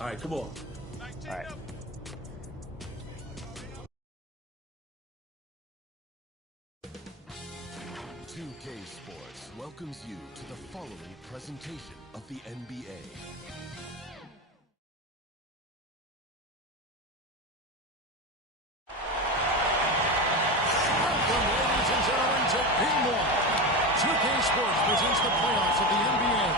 All right, come on. All right. 2K Sports welcomes you to the following presentation of the NBA. Welcome, ladies and gentlemen, to Game 1. 2K Sports presents the playoffs of the NBA.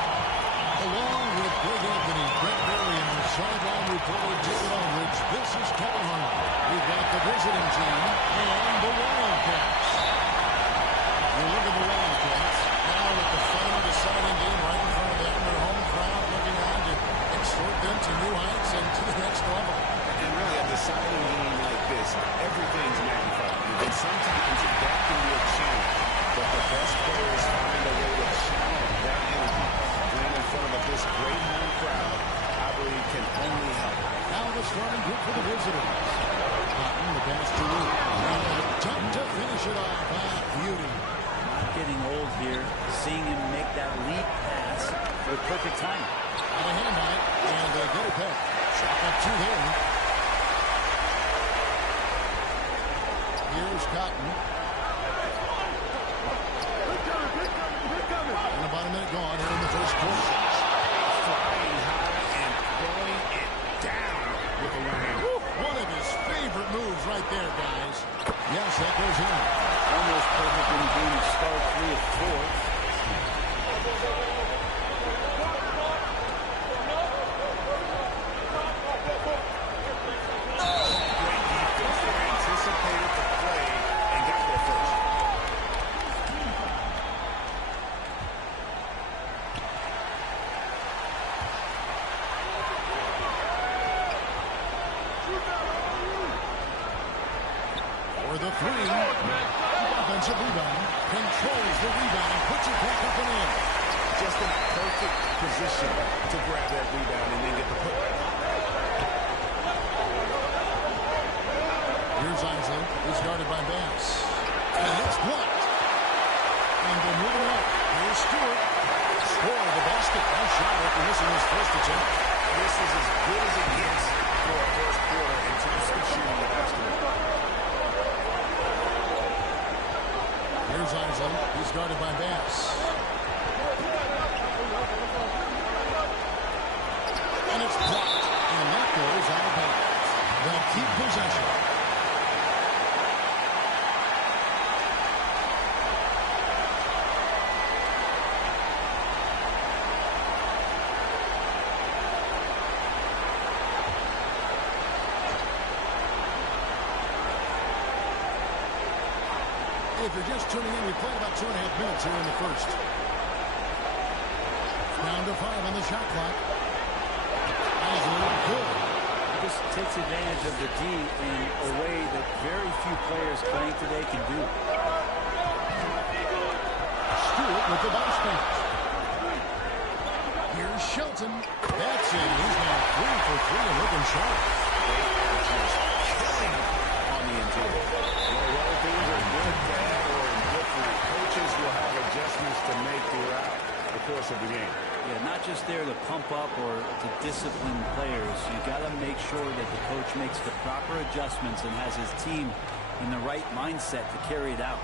Along with Greg Anthony, Brett Berry, and our sideline reporter David Aldridge, this is Kevin Harlan. We've got the visiting team and the Wildcats. You look at the Wildcats now with the final deciding game right in front of them. Their home crowd looking on to exhort them to new heights and to the next level. And really, a deciding game like this, everything's magnified. And sometimes that can be a challenge. But the best players find a way to channel that energy. Playing in front of this great home crowd, I believe, can only help. Now the starting group for the visitors. Cotton, the pass to Luke. And an attempt to finish it off. Beauty. Not getting old here. Seeing him make that lead pass with perfect timing. On a hand on it, and they get it back. Shot up to him. Here's Cotton. And about a minute gone here in the first quarter. Flying high and throwing it down with a one-hand. One of his favorite moves right there, guys. Yes, that goes in. Almost perfect in the game to start 3 of 4. For the three, offensive rebound, controls the rebound, puts it back up and in. Just in perfect position to grab that rebound and then get the put. Here's Isley, who's guarded by Bass. And it's blocked. And they're moving up. Here's Stewart. Score the basket. Nice shot after missing his first attempt. This is as good as it gets for a first quarter in terms of shooting the basketball. Here's Isley. He's guarded by Bass. And it's blocked. And that goes out of bounds. They'll keep possession. If you're just tuning in, we played about 2.5 minutes here in the first. Down to 5 on the shot clock. Isley, good. He just takes advantage of the D in a way that very few players playing today can do. Stewart with the bounce pass. Here's Shelton. That's it. He's now 3 for 3 and looking sharp. Killing on the interior. Whether things are good, bad, or indifferent, coaches will have adjustments to make throughout the course of the game. Yeah, not just there to pump up or to discipline players. You got to make sure that the coach makes the proper adjustments and has his team in the right mindset to carry it out.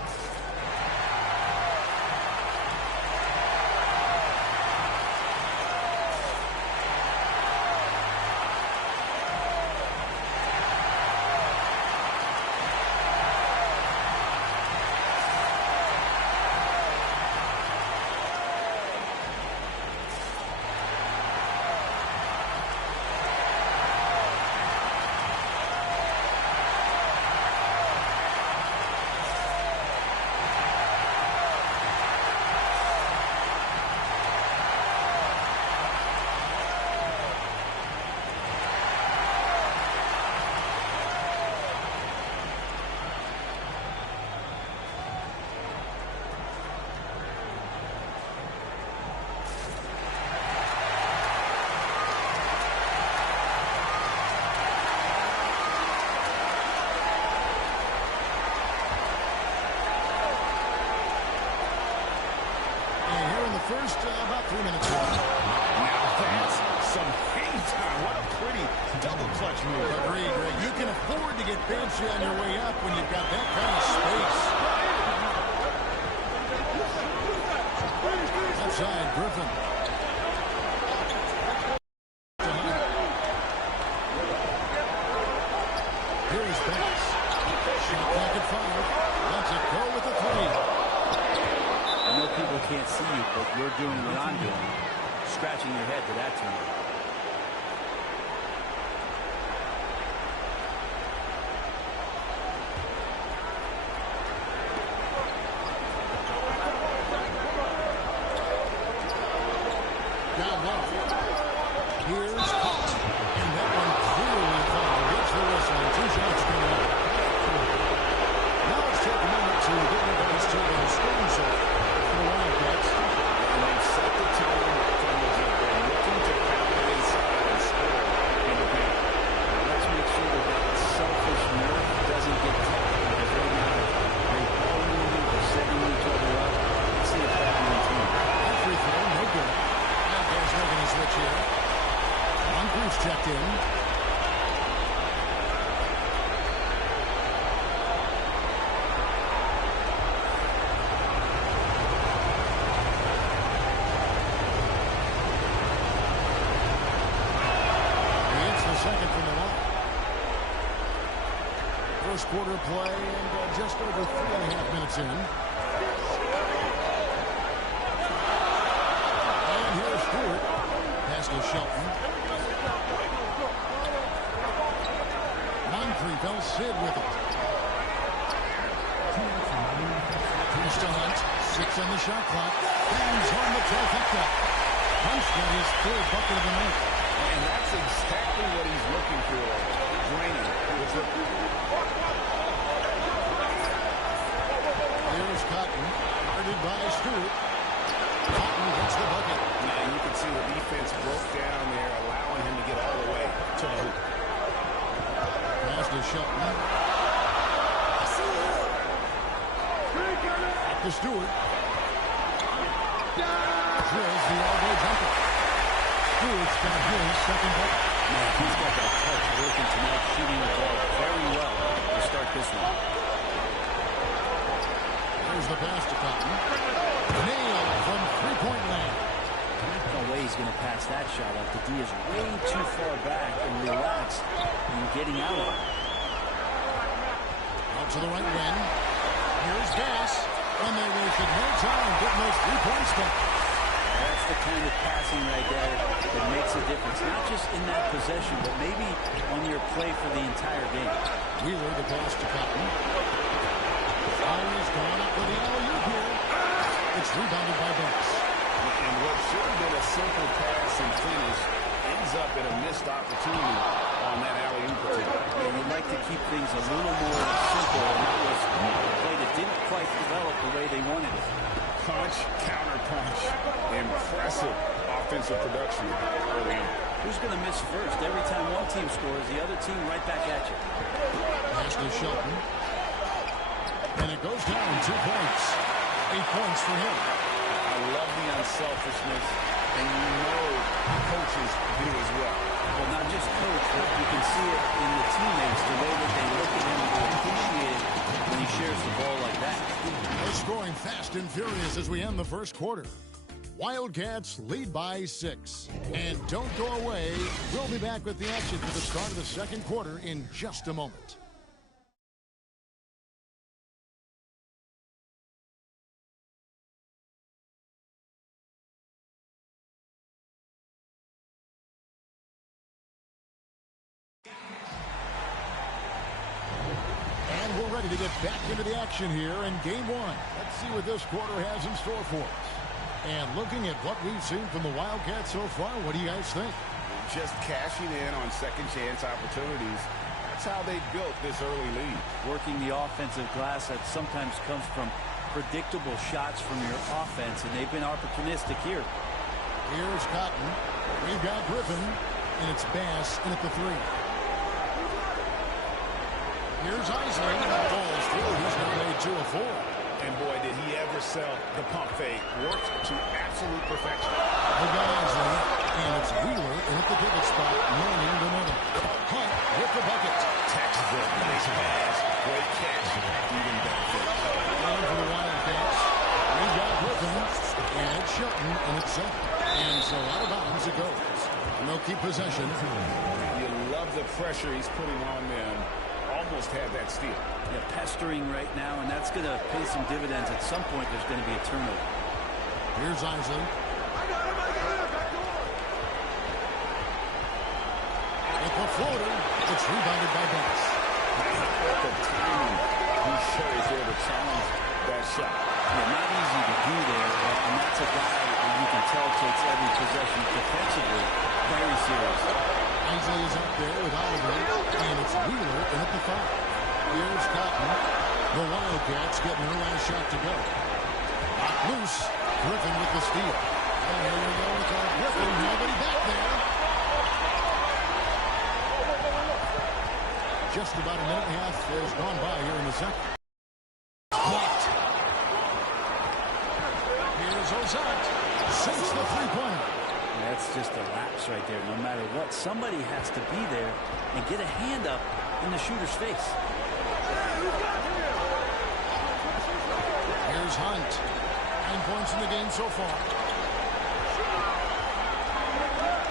First, about 3 minutes long. Now that's some hang time. What a pretty double clutch move. Agreed, Greg. You can afford to get fancy on your way up when you've got that kind of space. Outside, Griffin. Here's Bass. Shot clock at 5. Lets it go with the 3. I know people can't see you, but you're doing what I'm doing. Scratching your head to that tune. Down low. Here's Hart. And that one clearly fouled. Gets the whistle. 2 shots coming up. Now let's take a moment to get rid of this to the scoring circle for the Wildcats. And they've set the tone from the jump. They're looking to pound it inside and score in the paint. Let's make sure that selfish nerve doesn't get caught. Because right now, they're all moving, they're setting each other up. Let's see if that can team. That free throw, no good. Wildcats making a switch here. Moncrief's checked in. Second from the line. First quarter play and just over 3.5 minutes in. And here's Stewart. Pass to Shelton. Moncrief fell Sid with it. Here's to Hunt. 6 on the shot clock. Brings home the trifecta. Hunt's got his 3rd bucket of the night. And that's exactly what he's looking for. Draining. Here's Cotton. Guarded by Stewart. Cotton gets the bucket. Now you can see the defense broke down there, allowing him to get all the way to the hoop. Pass to Shelton. Back to Stewart. Drills the elbow jumper. Stewart's got his second bucket. Man, he's got that touch working tonight, shooting the ball very well to start this one. There's the pass to Cotton. Nailed from three-point land. No way he's going to pass that shot up. The D is way too far back and relaxed in getting out of it. Out to the right wing. Here's Bass. And they wasted no time getting those 3 points back. That's the kind of passing right there that makes a difference. Not just in that possession, but maybe on your play for the entire game. Wheeler, the pass to Cotton. Always gone up with the alley-oop here. It's rebounded by Bass. And what should have been a simple pass and finish ends up in a missed opportunity on that alley-oop attempt. Yeah, you'd like to keep things a little more simple, and that was a play that didn't quite develop the way they wanted it. Punch, counter punch. Impressive offensive production early on. Who's going to miss first? Every time one team scores, the other team right back at you. Pass to Shelton. And it goes down 2 points. 8 points for him. I love the unselfishness, and you know the coaches do as well. Well, not just coach, but you can see it in the teammates, the way that they look at him and appreciate it when he shares the ball like that. We're scoring fast and furious as we end the first quarter. Wildcats lead by 6. And don't go away. We'll be back with the action for the start of the second quarter in just a moment. And we're ready to get back into the action here in game 1. Let's see what this quarter has in store for us. And looking at what we've seen from the Wildcats so far, what do you guys think? Just cashing in on second chance opportunities. That's how they built this early lead. Working the offensive glass that sometimes comes from predictable shots from your offense, and they've been opportunistic here. Here's Cotton. We've got Griffin, and it's Bass in at the 3. Here's Isley. Falls through. He's now made 2 of 4. And boy, did he ever sell the pump fake. Worked to absolute perfection. They got Isley. And it's Wheeler in at the pivot spot, manning the middle. Hunt with the bucket. Textbook, nice pass. Great catch. Even benefit. And for the Wildcats, we got Griffin, and it's Shelton, and it's second. And so out of bounds it goes. And they'll keep possession. You love the pressure he's putting on them. Almost had that steal. Yeah, pestering right now, and that's going to pay some dividends. At some point, there's going to be a turnover. Here's Isley. With the floater, it's rebounded by Bass. The timing he shows there to challenge that shot. Yeah, not easy to do there, and that's a guy that you can tell takes every possession defensively very serious. Isley is up there with Oliver, and it's Wheeler in at the foul. Here's Cotton. The Wildcats getting their last shot to go. Knocked loose. Griffin with the steal. And here we go with Griffin. Nobody back there. Just about a minute and a half has gone by here in the second. Blocked. Here's Ozat. Sinks the three-pointer. That's just a lapse right there. No matter what, somebody has to be there and get a hand up in the shooter's face. Here's Hunt. 9 points in the game so far.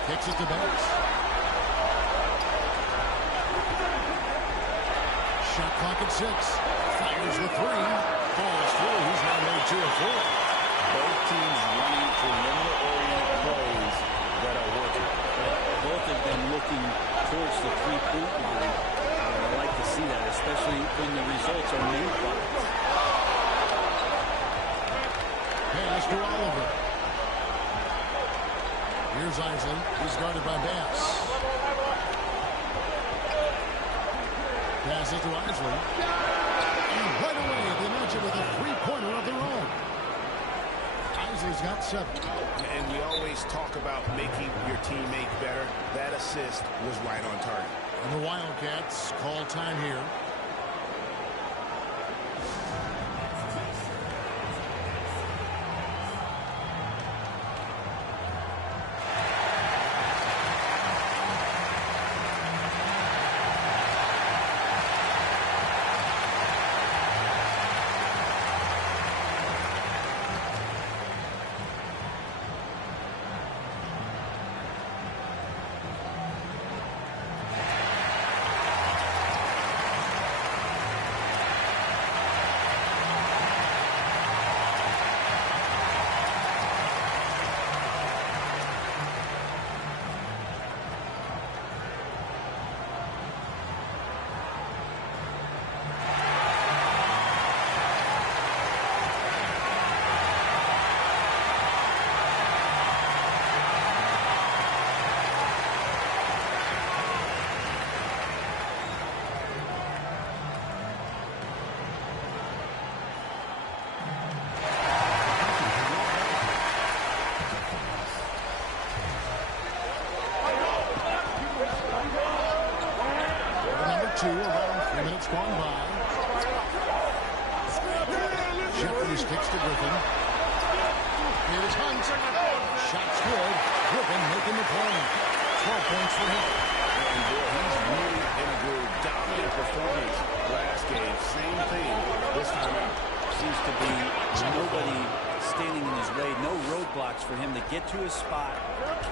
Kicks it to Bass. Shot clock at 6. Fires with 3. Falls through. He's now made 2 of 4. Both teams running perimeter-oriented plays that are working. Both have been looking towards the three-point line. I like to see that, especially when the results are made buckets. Pass to Oliver. Here's Isley. He's guarded by Bass. Passes to Isley. And right away, they match it with a three-pointer of their own. Isley's got 7. And we always talk about making your teammate better. That assist was right on target. And the Wildcats call time here. Around 3 minutes gone by. Jeffries kicks to Griffin. Here's Hunt. Shot's good. Griffin making the play. 12 points for him. And boy, he's really in a groove. Dominant performance last game. Same thing this time out. Seems to be nobody standing in his way. No roadblocks for him to get to his spot,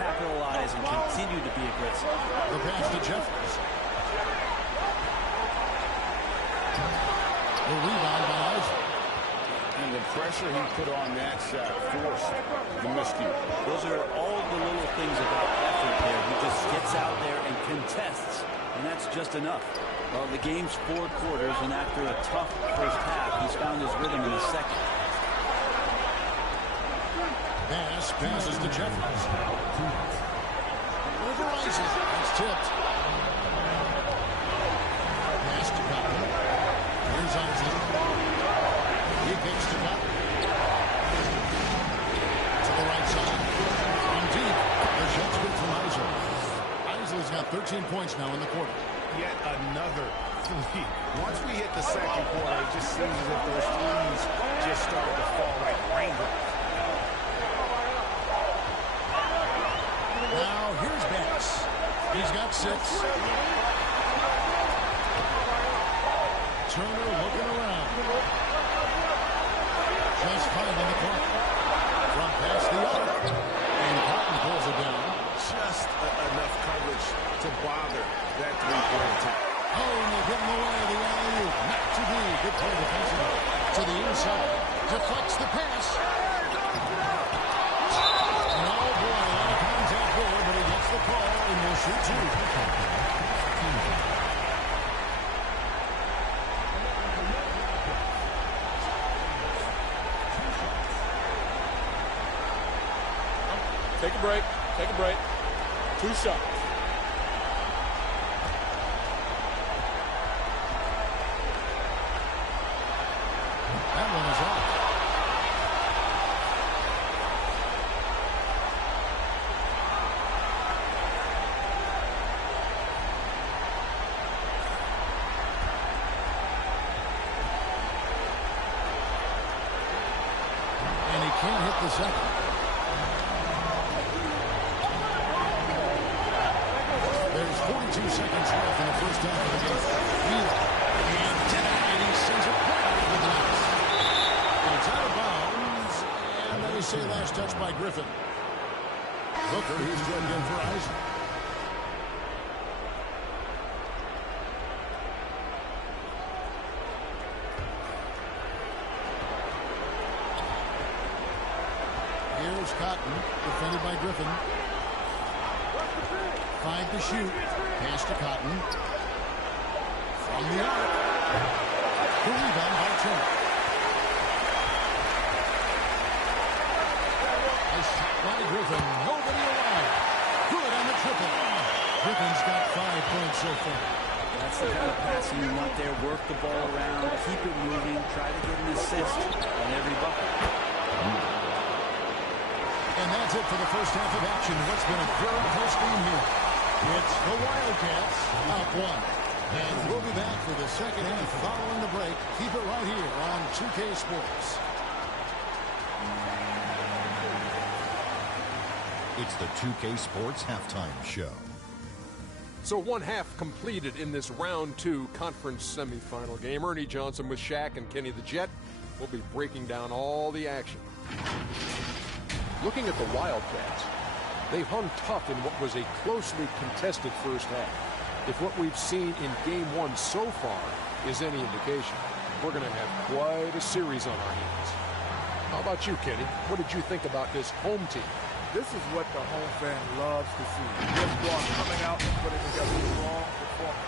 capitalize, and continue to be aggressive. The pass to Jeffries. The rebound by Isley. And the pressure he put on that shot forced the miscue. Those are all the little things about effort there. He just gets out there and contests, and that's just enough. Well, the game's 4 quarters, and after a tough first half, he's found his rhythm in the second. Bass passes to Jeffries. Over Isley. It's tipped. Pass to Cotton. Here's Isley. He kicks to Cotton. To the right side. From deep. The shot's good from Isley. Isley's got 13 points now in the quarter. Yet another three. Once we hit the second quarter, it just seems as if those threes just started to fall like raindrops. Now here's Bass. He's got 6. Turner looking around. Just 5 on the clock. From past the arc. And Cotton pulls it down. Just enough coverage to bother that three-point attack. Oh, and they're getting away the alley-oop. Not to be. Good play defensively. To the inside. Deflects the pass. And oh boy, a lot of contact there, but he gets the call and will shoot 2. Take a break. Take a break. 2 shots. That one is off. And he can't hit the second. There's 42 seconds left in the first half of the game. Wheeler. And denied. He sends it right out of the glass. It's out of bounds. And they say last touch by Griffin. Booker, he's joined in for Isaac. Here's Cotton, defended by Griffin. 5 to shoot. Pass to Cotton. From the arc. The rebound by Turner. A shot by Griffin. Nobody around. Good on the triple. Griffin's got 5 points so far. That's the kind of passing you want there. Work the ball around. Keep it moving. Try to get an assist on every bucket. And that's it for the first half of action. What's been a very close game here. It's the Wildcats up 1. And we'll be back for the second half following the break. Keep it right here on 2K Sports. It's the 2K Sports Halftime Show. So 1 half completed in this round 2 conference semifinal game. Ernie Johnson with Shaq and Kenny the Jet will be breaking down all the action. Looking at the Wildcats, they hung tough in what was a closely contested first half. If what we've seen in game 1 so far is any indication, we're going to have quite a series on our hands. How about you, Kenny? What did you think about this home team? This is what the home fan loves to see. This squad coming out and putting together a strong performance.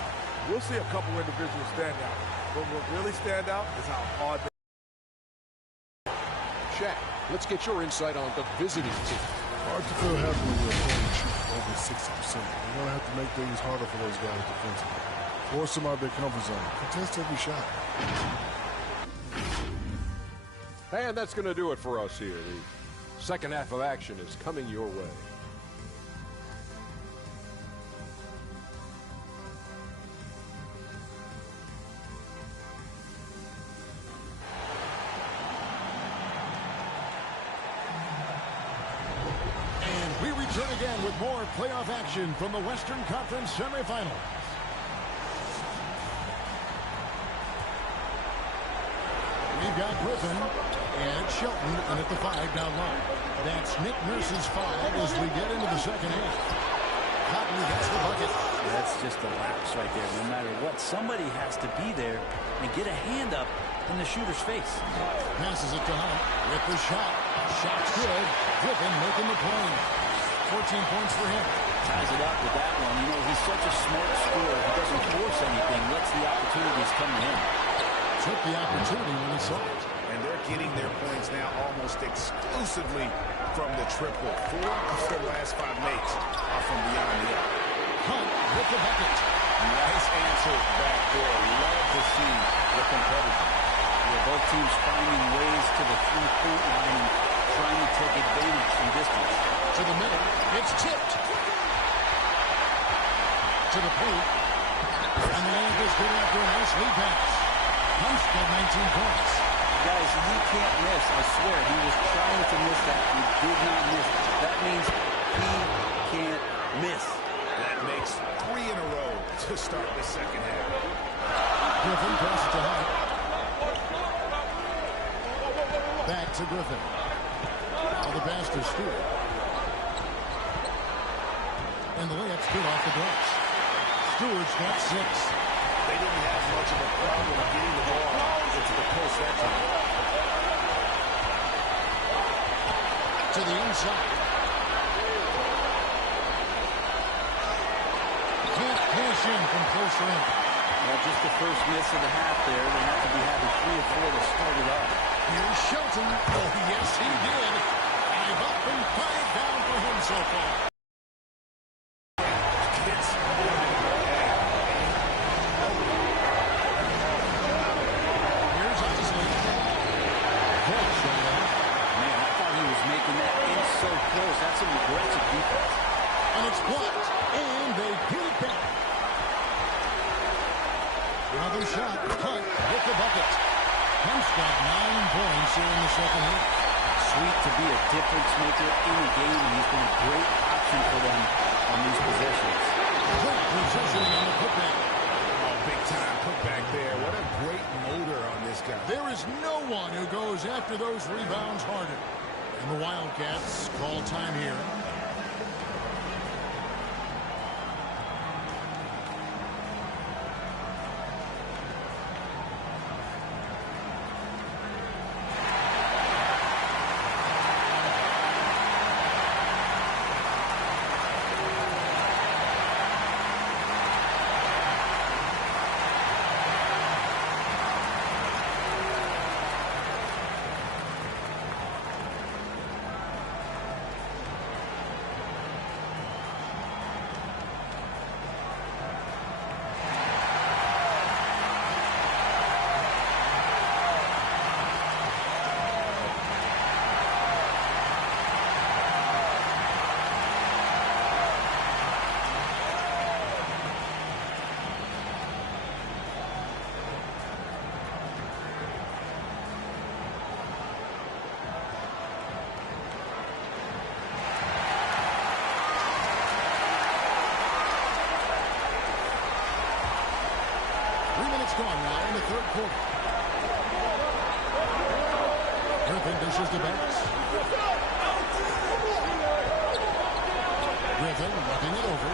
We'll see a couple individuals stand out, but what really stand out is how hard they... Shaq, let's get your insight on the visiting team. Hard to feel happy when you're opponent shooting over 60%. You're going to have to make things harder for those guys defensively. Force them out of their comfort zone. Contest every shot. And that's going to do it for us here. The second half of action is coming your way. We return again with more playoff action from the Western Conference semifinals. We've got Griffin and Shelton in at the 5 down low. That's Nick Nurse's 5 as we get into the second half. Cotton gets the bucket. That's just a lapse right there. No matter what, somebody has to be there and get a hand up in the shooter's face. Passes it to Hunt with the shot. Shot's good. Griffin making the play. 14 points for him. Ties it up with that one. You know, he's such a smart scorer. He doesn't force anything. Lets the opportunities coming in. Took the opportunity when he saw it. And they're getting their points now almost exclusively from the triple. 4 of their last 5 makes are from beyond the arc. Hunt with the bucket. Nice answer back there. Love to see the competition. Yeah, both teams finding ways to the three-point line and trying to take advantage from distance. To the middle. It's tipped. To the paint. And the layup is good after a nice lead pass. Hunt's got 19 points. Guys, he can't miss. I swear, he was trying to miss that. He did not miss. That means He can't miss. That makes 3 in a row to start the second half. Griffin passes to Hunt. Back to Griffin. Now the pass to Stewart. And the layup's good off the glass. Stewart's got 6. They didn't have much of a problem getting the ball into the post that time. To the inside. Can't cash in from close range. Well, just the first miss of the half there. They have to be having 3 or 4 to start it off. Here's Shelton. Oh, yes, he did. 5 up and 5 down for him so far. Here's Isley. Great shot. Man, I thought he was making that in so close. That's some aggressive defense. And it's blocked. And they get it back. Another shot. Cut with the bucket. Hunt's got 9 points here in the second half. Sweet to be a difference maker in the game, and he's been a great option for them on these possessions. Great positioning on the putback. Oh, big time putback there. What a great motor on this guy. There is no one who goes after those rebounds harder. And the Wildcats call time here. Gone now in the third quarter. Griffin dishes to Banks. Griffin looking it over.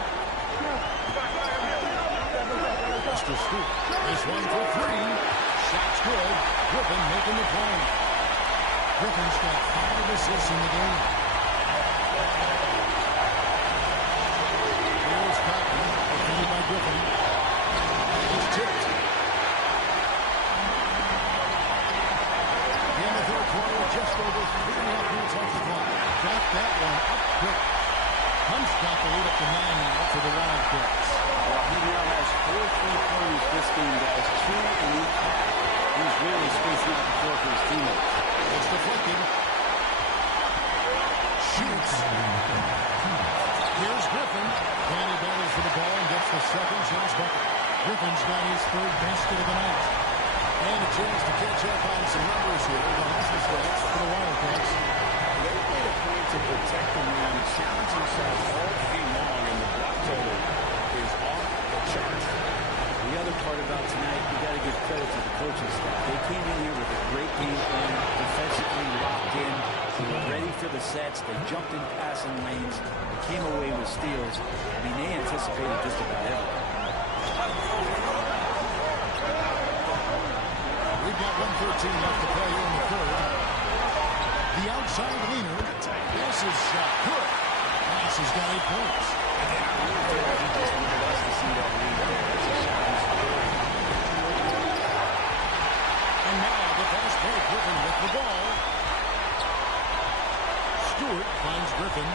Mr. Stewart. This one for 3. Shot's good. Griffin making the play. Griffin's got 5 assists in the game. Here's Cotton. Defended by Griffin. He's tipped. Just over 3.5 minutes off the clock. Got that one up quick. Hunt's got the lead up to 9 now for the Wildcats. Well, he now has 4 3-pointers this game, guys. 2 in each half. He's really spacing out the floor for his teammates. It's deflected. Shoots. Here's Griffin. Danny battles for the ball and gets the second chance bucket. Griffin's got his 3rd basket of the night. And a chance to catch up on some numbers here. The hustle stats for the Wildcats. They made a point to protect the rim, challenge themselves all game long, and the block total is off the charts. The other part about tonight, you got to give credit to the coaching staff. They came in here with a great game plan, defensively locked in. They were ready for the sets. They jumped in passing lanes. They came away with steals. I mean, they anticipated just about everything. We've got 1:13 left to play here in the third. The outside leaner. Passes shot. Good. Pass has got 8 points. He just wanted us to see that lead there. And now the fast break. Griffin with the ball. Stewart finds Griffin.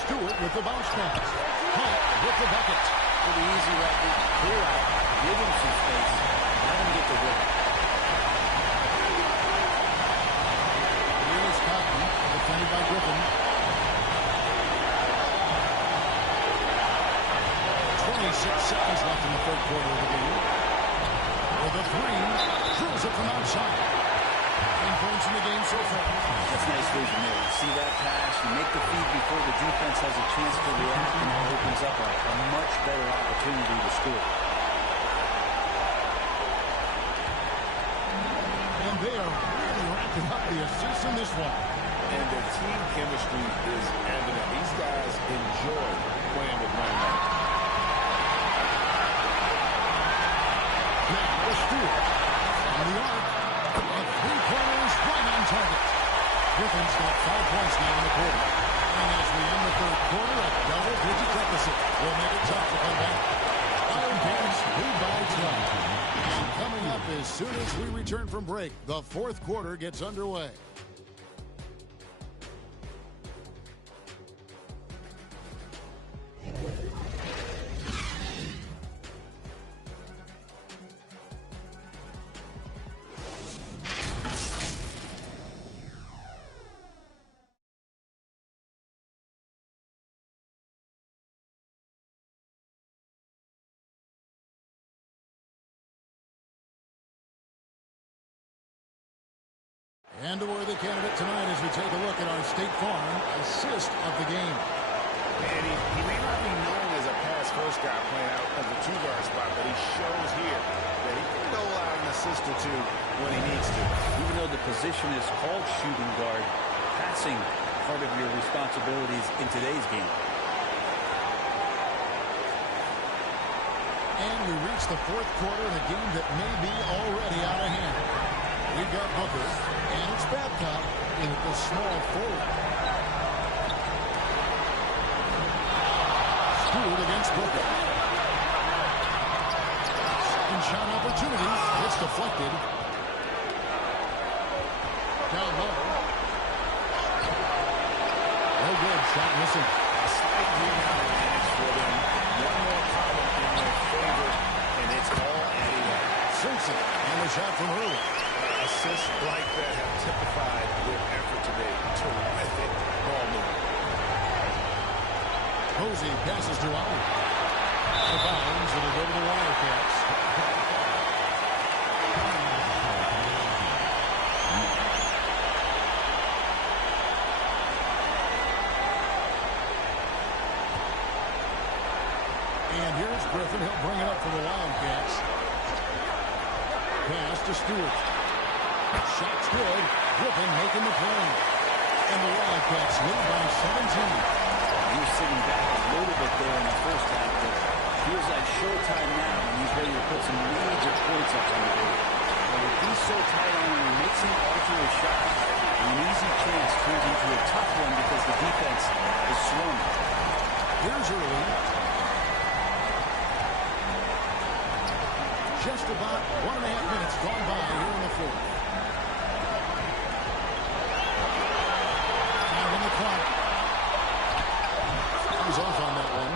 Stewart with the bounce pass. Hunt with the bucket. Pretty easy right now. Clear out. Give him some space. Let him get the work. Here's Cotton, defended by Griffin. 26 seconds left in the third quarter of the game. With a 3, drills it from outside. 9 points in the game so far. That's nice vision there. You see that pass, you make the feed before the defense has a chance to react, and that opens up a much better opportunity to score. And they are really racking up the assists in this one. And their team chemistry is evident. These guys enjoy playing with one another. Now the steal. On the arc. A three-pointers right on target. Griffin's got 5 points now in the quarter. And as we end the third quarter, a double-digit deficit will make it tough to come back. Wildcats lead by 12. And coming up as soon as we return from break, the fourth quarter gets underway. And a worthy candidate tonight as we take a look at our State Farm assist of the game. And he may not be known as a pass-first guy playing out of the two-guard spot, but he shows here that he can dole out an assist or two when he needs to. Even though the position is called shooting guard, passing part of your responsibilities in today's game. And we reach the fourth quarter in a game that may be already out of hand. We've got Booker, and it's Babcock in at the small forward. Stewart against Booker. Second shot opportunity. It's deflected. Down low. No good. Shot missing. A slight rebound advantage for them. One more column in their favor, and it's all adding up. Simpson, and the shot from early. Assists like that have typified their effort today. Terrific ball movement. Posey passes to Ali. Out of bounds, it'll go to the Wildcats. And here's Griffin. He'll bring it up for the Wildcats. Pass to Stewart. Shot's good. Griffin making the play. And the Wildcats lead by 17. He was sitting back a little bit there in the first half, but feels like showtime now, and he's ready to put some major points up on the board. But if he's so tight on him, he makes him alter his shot. An easy chance turns into a tough one because the defense is swarming. Here's early. Just about 1.5 minutes gone by here in the fourth. Time on the clock. He's off on that one.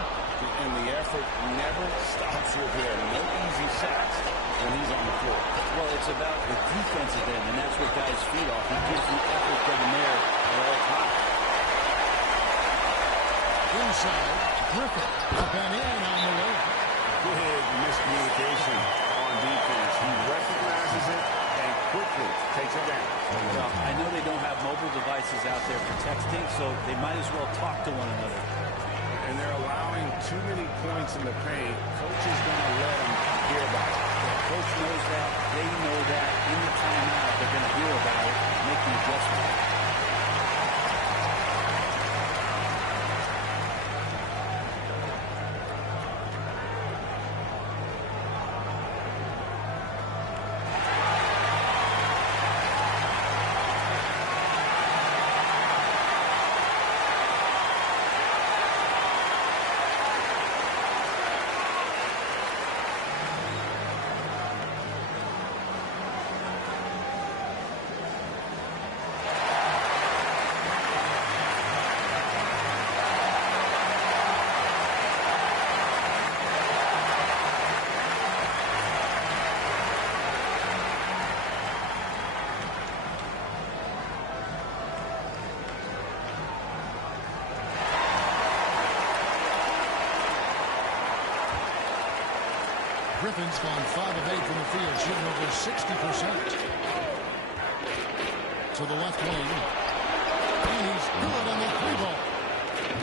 And the effort never stops here there. No easy shots when he's on the floor. Well, it's about the defensive end, and that's what guys feed off. He gives the effort down there at all times. Inside, Griffin. Up and in on the way. Big miscommunication on defense. He recognizes it and quickly takes it down. Well, I know they don't have mobile devices out there for texting, so they might as well talk to one another. And they're allowing too many points in the paint. Coach is going to let them hear about it. The coach knows that. They know that. In the timeout, they're going to hear about it, make the adjustment. Griffin's gone 5 of 8 from the field, shooting over 60%. to the left wing. And he's good on the 3-ball.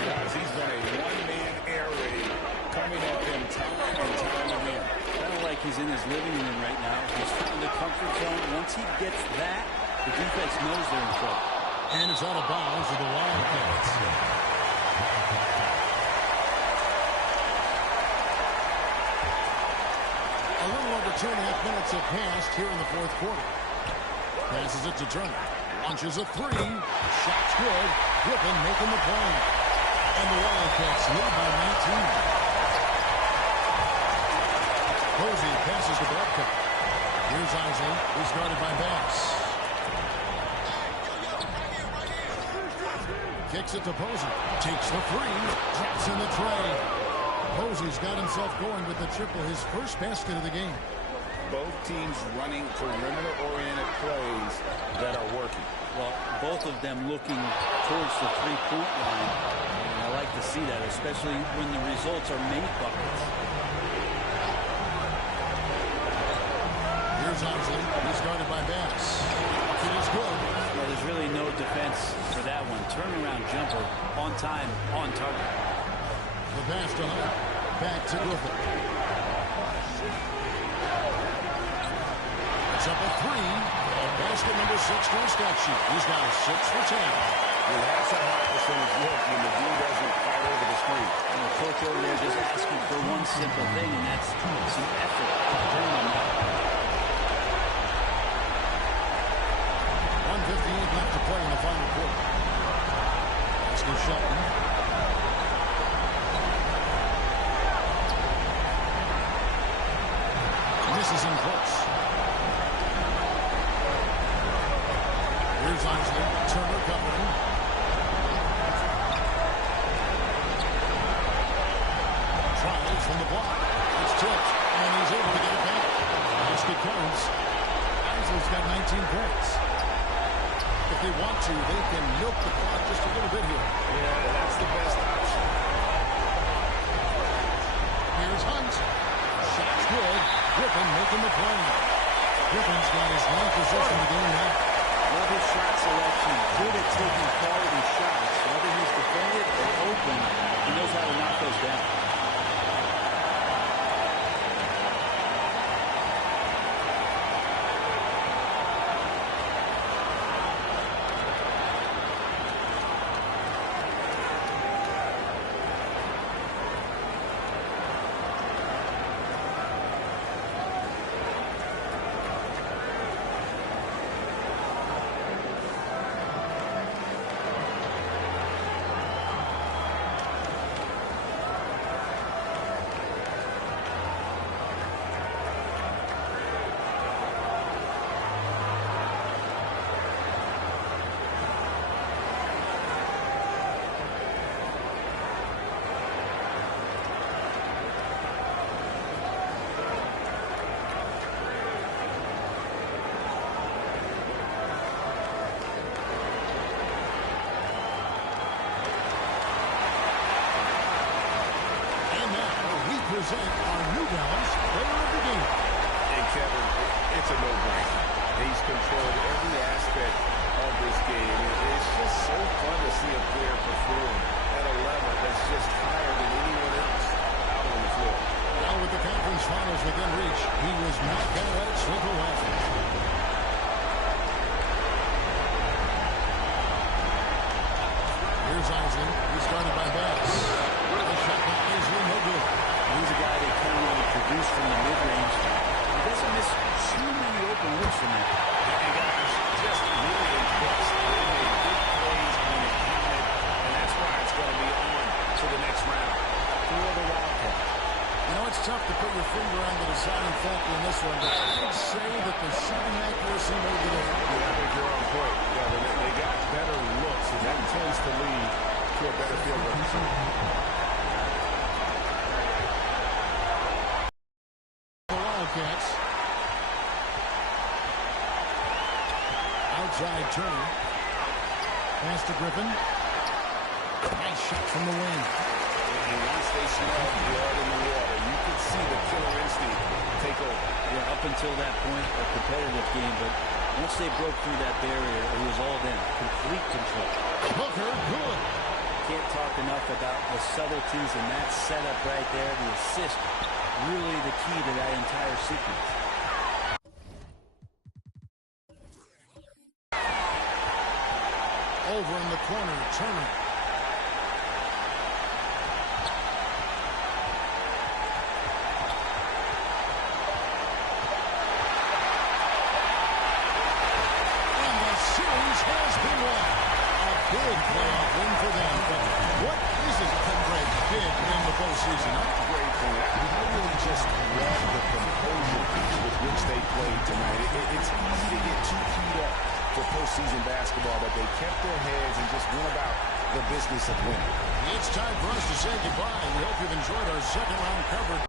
Guys, he's been a one-man air raid coming at them time and time again. Kind of like he's in his living room right now. He's found the comfort zone. Once he gets that, the defense knows they're in trouble. And it's out of bounds to the Wildcats. A little over 2.5 minutes have passed here in the fourth quarter. Passes it to Turner. Launches a 3. Shot's good. Griffin making the play. And the Wildcats lead by 19. Posey passes to Babcock. Here's Isley, who's guarded by Bass. Kicks it to Posey. Takes the 3. Drops in the tray. Posey's got himself going with the triple, his first basket of the game. Both teams running perimeter-oriented plays that are working. Well, both of them looking towards the three-point line. And I like to see that, especially when the results are made buckets. Here's Isley. He's guarded by Bass. It is good. Well, there's really no defense for that one. Turnaround jumper, on time, on target. The pass to Hunt. Back to Griffin. It's up a 3. And basket number 6 to the stat sheet. He's got a 6 for 10. Well, that's a high percentage look when the dude doesn't fight over the screen. And the coach over there just asking for one simple thing, and that's some effort to bring them out. 1:58 left to play in the final quarter. That's to Shelton. Misses him close. Here's Isley. Turner covering. Tries from the block. It's tipped, and he's able to get it back. Basket counts. Isley's got 19 points. If they want to, they can milk the clock just a little bit here. Yeah, that's the best option. Here's Hunt. Shot's good. Griffin making the play. Griffin's got his 9th possession of the game now. Love his shot selection. Good at taking quality shots. Whether he's defended or open, he knows how to knock those down. Present our New Balance Player of the Game. And Kevin, it's a no-brainer. He's controlled every aspect of this game. It's just so fun to see a player perform at a level that's just higher than anyone else out on the floor. Now with the conference finals within reach, he was not going to let it slip away. Here's Isley. He's guarded by Bass. The shot by Isley, no good. He's a guy that can really produce from the mid-range. He doesn't miss too many open looks from that. And guys, just really impressed. They made big plays when it counted, and that's why it's going to be on to the next round for the Wildcats. You know, it's tough to put your finger on the deciding factor in this one, but I'd say that the shooting accuracy may be the Yeah, I think you're on point. Yeah, they got better looks, and that tends to lead to a better field goal. Wildcats. Outside Turner. Pass to Griffin. Nice shot from the wing. And once they smell blood in the water, you can see the killer instinct take over. Yeah, up until that point, a competitive game, but Once they broke through that barrier, it was all them. Complete control. Booker, good. Can't talk enough about the subtleties in that setup right there. The assist, really the key to that entire sequence. Over in the corner, Turner. And the series has been won. A big playoff win for them. But what isn't a great big in the postseason? Great point. I really just love the composure with which they played tonight. It's easy to get too keyed up for postseason basketball, but they kept their heads and just went about the business of winning. It's time for us to say goodbye. We hope you've enjoyed our second round coverage.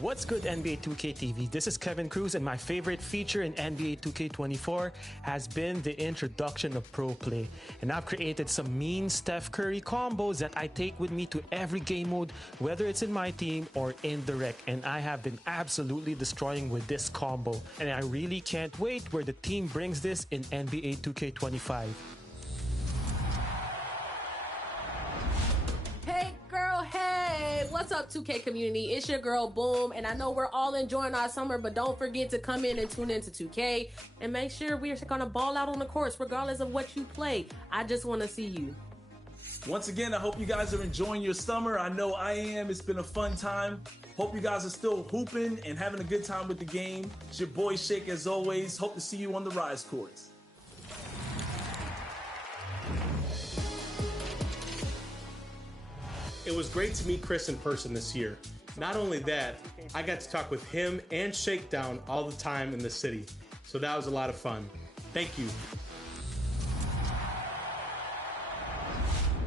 What's good, NBA 2K TV? This is Kevin Cruz, and my favorite feature in NBA 2K24 has been the introduction of Pro Play. And I've created some mean Steph Curry combos that I take with me to every game mode, whether it's in my team or in the rec. And I have been absolutely destroying with this combo. And I really can't wait where the team brings this in NBA 2K25. Hey girl, hey, what's up 2K community? It's your girl Boom, and I know we're all enjoying our summer, but don't forget to come in and tune into 2K and make sure we're gonna ball out on the course regardless of what you play. I just want to see you. Once again, I hope you guys are enjoying your summer. I know I am. It's been a fun time. Hope you guys are still hooping and having a good time with the game. It's your boy Shake as always. Hope to see you on the Rise courts. It was great to meet Chris in person this year. Not only that, I got to talk with him and Shakedown all the time in the city. So that was a lot of fun. Thank you.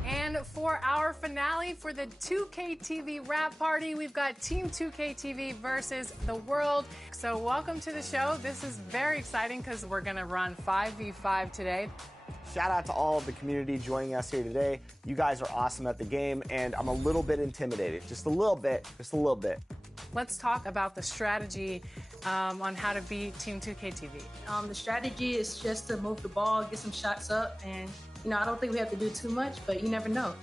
And for our finale for the 2K TV wrap party, we've got Team 2K TV versus the world. So welcome to the show. This is very exciting because we're going to run 5v5 today. Shout out to all of the community joining us here today. You guys are awesome at the game, and I'm a little bit intimidated. Just a little bit. Let's talk about the strategy on how to beat Team 2K TV. The strategy is just to move the ball, get some shots up, and I don't think we have to do too much, but you never know.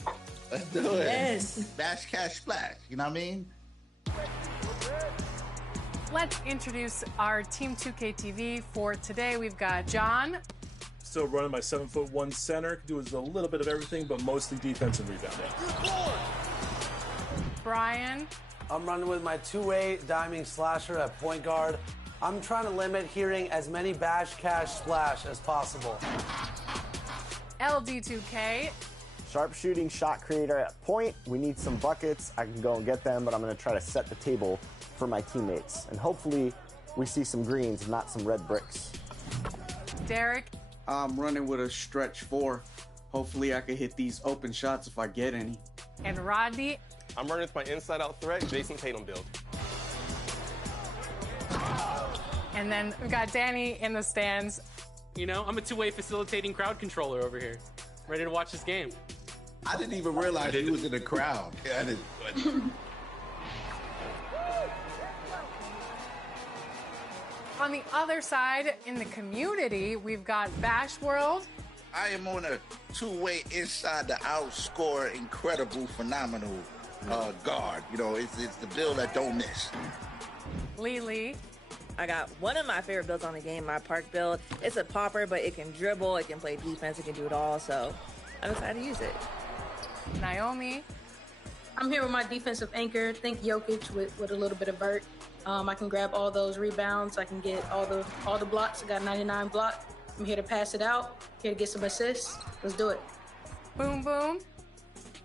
Let's do it. Yes. Bash, cash, splash. You know what I mean? Let's introduce our Team 2K TV for today. We've got John. Still running my 7'1" center. Do a little bit of everything, but mostly defense and rebounding. Brian. I'm running with my two-way diming slasher at point guard. I'm trying to limit hearing as many bash, cash, splash as possible. LD2K. Sharpshooting shot creator at point. We need some buckets. I can go and get them, but I'm going to try to set the table for my teammates. And hopefully we see some greens and not some red bricks. Derek. I'm running with a stretch 4. Hopefully I can hit these open shots if I get any. And Rodney. I'm running with my inside-out threat, Jason Tatum build. And then we've got Danny in the stands. You know, I'm a two-way facilitating crowd controller over here. Ready to watch this game. I didn't even realize he was in the crowd. I didn't. On the other side, in the community, we've got Bash World. I am on a two-way inside the outscore, incredible, phenomenal guard. You know, it's the build that don't miss. Lee. I got one of my favorite builds on the game, my park build. It's a popper, but it can dribble, it can play defense, it can do it all, so I'm excited to use it. Naomi. I'm here with my defensive anchor. Think Jokic with a little bit of vert. I can grab all those rebounds. I can get all the blocks. I got 99 blocks. I'm here to pass it out. Here to get some assists. Let's do it. Boom, boom.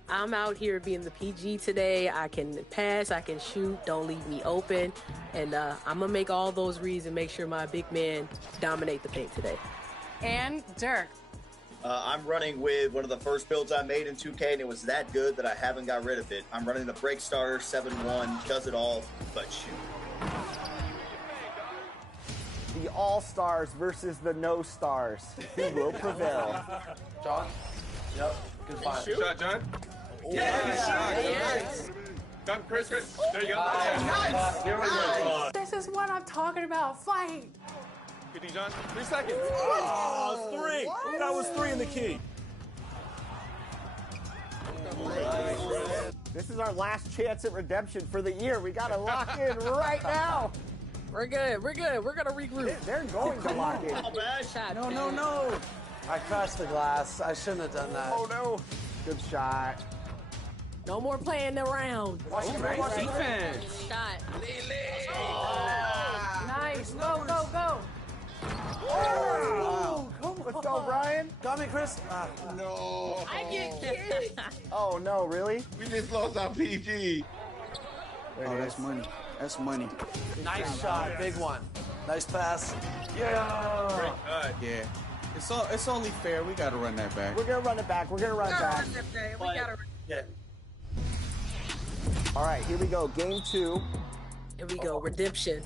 I'm out here being the PG today. I can pass, I can shoot, don't leave me open. And I'm going to make all those reads and make sure my big men dominate the paint today. And Dirk. I'm running with one of the first builds I made in 2K, and it was that good that I haven't got rid of it. I'm running the Break Starter 7-1, does it all but shoot. The All-Stars versus the No-Stars. Who will prevail? John? Yep. Good find. Shot, John. Yes. Come, Chris. There you go. Nice. This is what I'm talking about. Fight. Good D, John. 3 seconds. Oh, 3. That was 3 in the key. This is our last chance at redemption for the year. We got to lock in right now. We're good. We're going to regroup. They're going to lock in. Oh, bad shot. No. I crashed the glass. I shouldn't have done that. Oh, no. Good shot. No more playing around. Watch defense. Shot. Nice. Go. Oh, let's go, Brian. Got me, Chris. No. I get kicked. Oh, no, really? We just lost our PG. Oh, that's money. That's money. Nice shot. Big one. Nice pass. Yeah. Yeah. It's only fair. We got to run that back. We're going to run it back. We gotta. Yeah. All right, here we go. Game 2. Here we go. Redemption.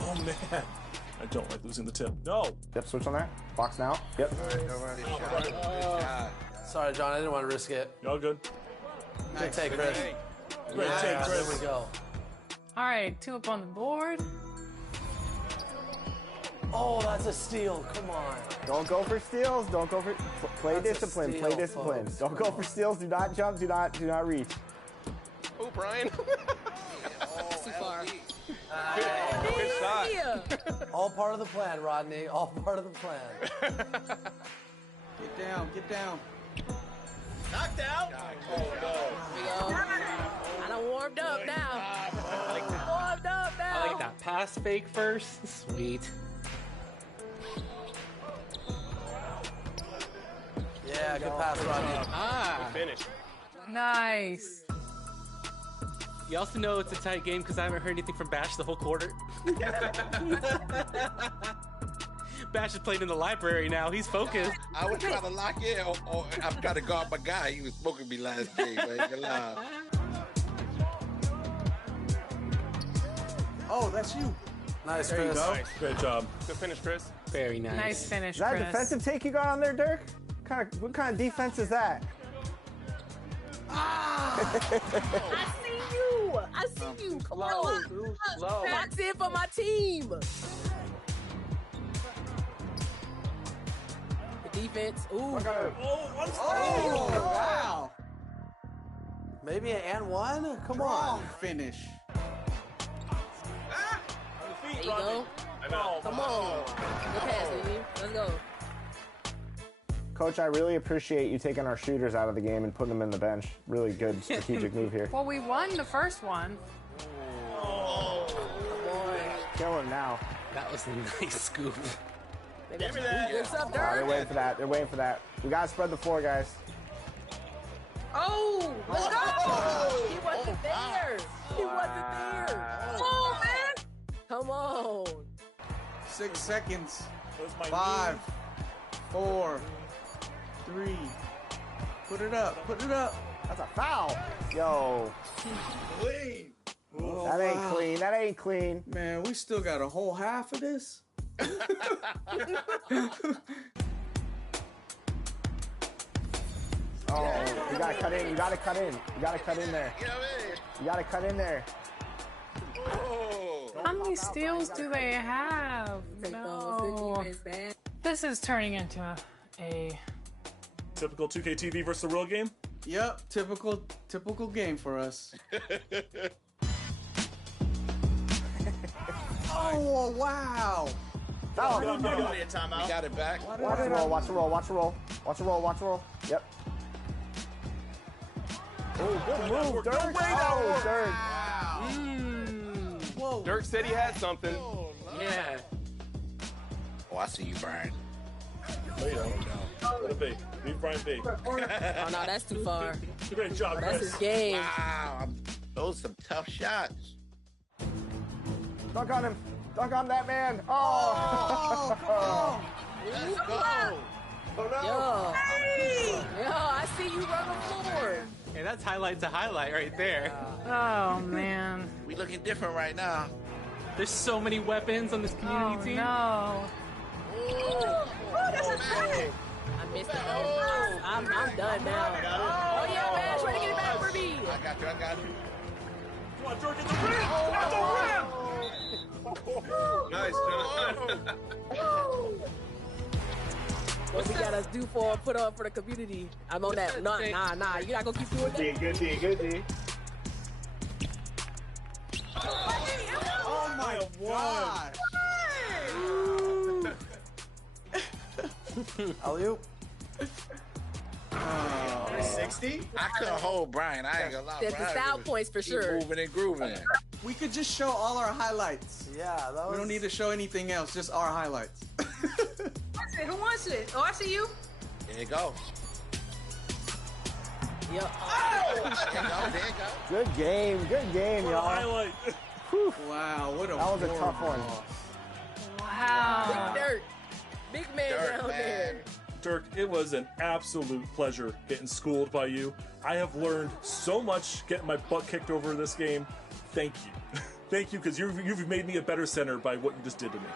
Oh, man. I don't like losing the tip. No. Yep, switch on there. Box now. Yep. Sorry, John. I didn't want to risk it. Y'all good. Good take, Chris. Great take, Chris. There we go. All right, 2 up on the board. Oh, that's a steal. Come on. Don't go for steals. Don't go for... Play That's discipline. steal, Play discipline. folks. Don't go for steals. Do not jump. Do not reach. Oh, Brian. Too far. Good shot. All part of the plan, Rodney. All part of the plan. Get down. Knocked out. Oh, no. I done warmed up now. Warmed up now. I like that pass fake first. Sweet. Yeah, good pass, Rodney. Good finish. Nice. You also know it's a tight game because I haven't heard anything from Bash the whole quarter. Bash is playing in the library now. He's focused. I was trying to lock in, or I'm trying to guard my guy. He was smoking me last game, man. Oh, that's you. Nice, There you Chris. go. Great job. Good finish, Chris. Very nice. Nice finish, Is that Chris. a defensive take you got on there, Dirk? What kind of defense is that? I see you. Come on. Too slow. Box in for my team. The defense. Ooh. Oh, wow. Maybe an and one? Come on. Finish. There you go. Come on. Good pass, baby. Let's go. Coach, I really appreciate you taking our shooters out of the game and putting them in the bench. Really good strategic move here. Well, we won the first one. Kill him now. That was a nice scoop. Give me that. What's up, Oh, they're Dirk? waiting for that. They're waiting for that. We gotta spread the floor, guys. Oh, let's go. He wasn't there. He wasn't there. Oh, man. Come on. 6 seconds. Where's my 5, 4, 3. Put it up. That's a foul. Yo. Clean. That ain't clean. That ain't clean. Man, we still got a whole half of this. Oh, you gotta cut in. You gotta cut in. You gotta cut in there. You gotta cut in there. How many steals do they have? No. This is turning into a Typical 2K TV versus the real game? Yep, typical game for us. Oh, Oh, wow. Foul. Timeout. We got it back. Watch the roll, watch the roll, watch the roll. Watch the roll, watch the roll. Yep. Oh, good move, Dirk. Oh, Dirk. Whoa. Dirk said he had something. Yeah. Oh, I see you, Brian. Let it be. Leave Brian be. Oh no, that's too far. Great job, That's Chris. his game. Wow. Those some tough shots. Dunk on him. Dunk on that man. Oh. Let's go. Yo. Yo, I see you running forward. Hey, that's highlight to highlight right there. Oh, man. We looking different right now. There's so many weapons on this community team. No. That's a try. I missed it. I'm done now. Oh yeah, man, try to get it back for me. I got you. Come on, Dirk, get the rim! At the rim! Nice, John. What we gotta do put on for the community? I'm on that. Nah. You're not gonna keep doing that. Good D. Oh, my God. Alley-oop. 60? I couldn't hold Brian. I ain't gonna lie. That's the Brian style was points for keep sure. Moving and grooving. We could just show all our highlights. Yeah, that was... We don't need to show anything else, just our highlights. Who wants it? Oh, I see you. There you go. Yo. There you go. Good game, What a y'all. highlight. Wow, what a That was a tough one. Wow. Big Dirt. Big man down there. Dirk, it was an absolute pleasure getting schooled by you. I have learned so much getting my butt kicked over this game. Thank you. Thank you, because you've made me a better center by what you just did to me.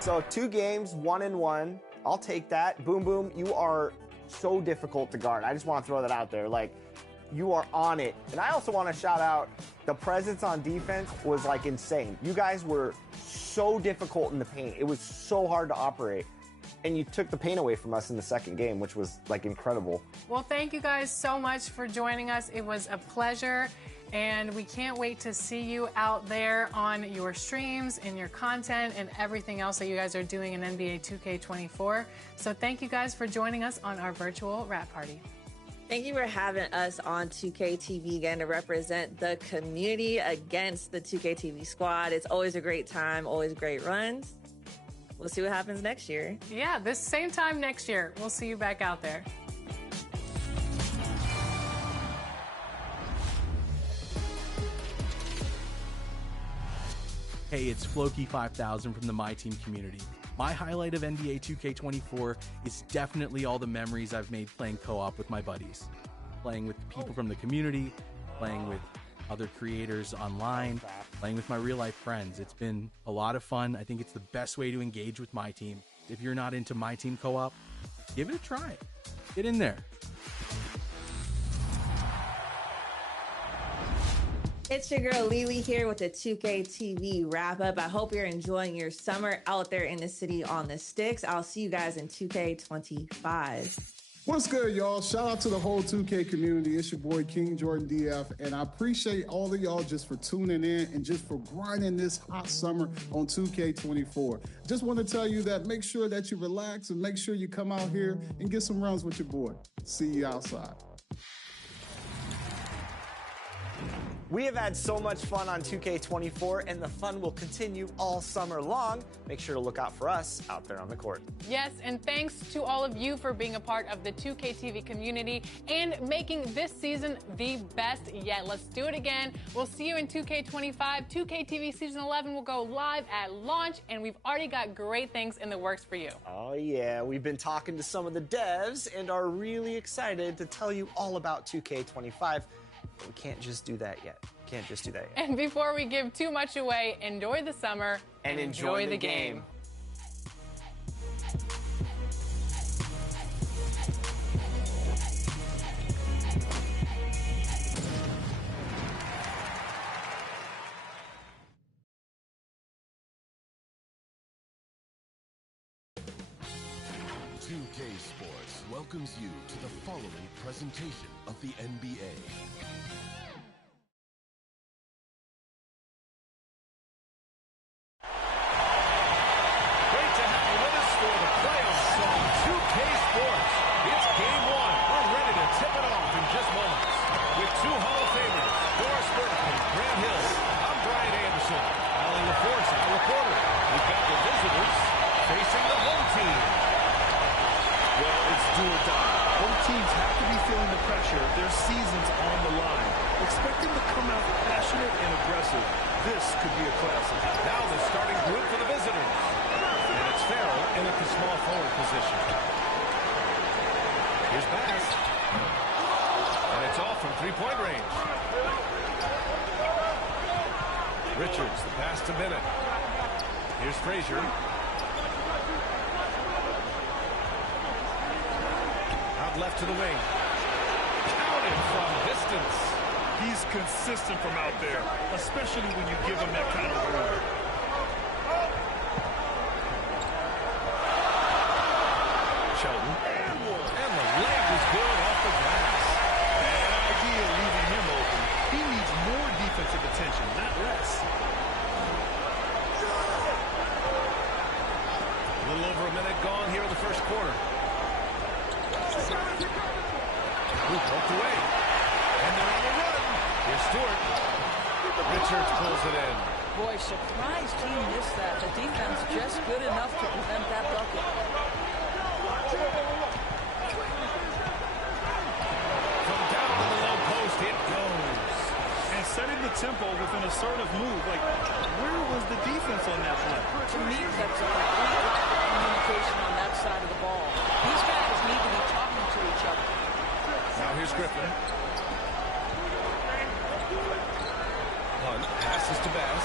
So 2 games, 1-1. I'll take that. Boom Boom, you are so difficult to guard. I just want to throw that out there. Like, you are on it. And I also want to shout out the presence on defense was like insane. You guys were so difficult in the paint. It was so hard to operate. And you took the pain away from us in the second game, which was like incredible. Well, thank you guys so much for joining us. It was a pleasure. And we can't wait to see you out there on your streams and your content and everything else that you guys are doing in NBA 2K24. So thank you guys for joining us on our virtual rap party. Thank you for having us on 2K TV again to represent the community against the 2K TV squad. It's always a great time, always great runs. We'll see what happens next year. Yeah, this same time next year. We'll see you back out there. Hey, it's Floki5000 from the My Team community. My highlight of NBA 2K24 is definitely all the memories I've made playing co-op with my buddies. Playing with people from the community, playing with other creators online, playing with my real-life friends. It's been a lot of fun. I think it's the best way to engage with My Team. If you're not into My Team co-op, give it a try. Get in there. It's your girl Lily here with the 2K TV wrap up. I hope you're enjoying your summer out there in the city on the sticks. I'll see you guys in 2K25. What's good, y'all? Shout out to the whole 2K community. It's your boy King Jordan DF, and I appreciate all of y'all just for tuning in and just for grinding this hot summer on 2K24. Just want to tell you that make sure that you relax and make sure you come out here and get some runs with your boy. See you outside. We have had so much fun on 2K24, and the fun will continue all summer long. Make sure to look out for us out there on the court. Yes, and thanks to all of you for being a part of the 2K TV community and making this season the best yet. Let's do it again. We'll see you in 2K25. 2K TV Season 11 will go live at launch, and we've already got great things in the works for you. Oh yeah, we've been talking to some of the devs and are really excited to tell you all about 2K25. But we can't just do that yet. And before we give too much away, enjoy the summer and enjoy the game. Sports welcomes you to the following presentation of the NBA. and aggressive. This could be a classic. Now the starting group for the visitors. And it's Farrell in at the small forward position. Here's Bass. And it's off from three-point range. Richards, the pass to Bennett. Here's Frazier. Out left to the wing. Counted from distance. He's consistent from out there, especially when you give him that kind of room. Shelton. And the leg is good off the glass. Bad idea leaving him open. He needs more defensive attention, not less. A little over a minute gone here in the first quarter. Poked away. And they're on a run. Here's Stewart. Richards pulls it in. Boy, surprised he missed that. The defense just good enough to prevent that bucket. From down to the low post, it goes. And setting the tempo with an assertive move. Like, where was the defense on that play? To me, that's a complete lack of communication on that side of the ball. These guys need to be talking to each other. Now here's Griffin. Hunt passes to Bass.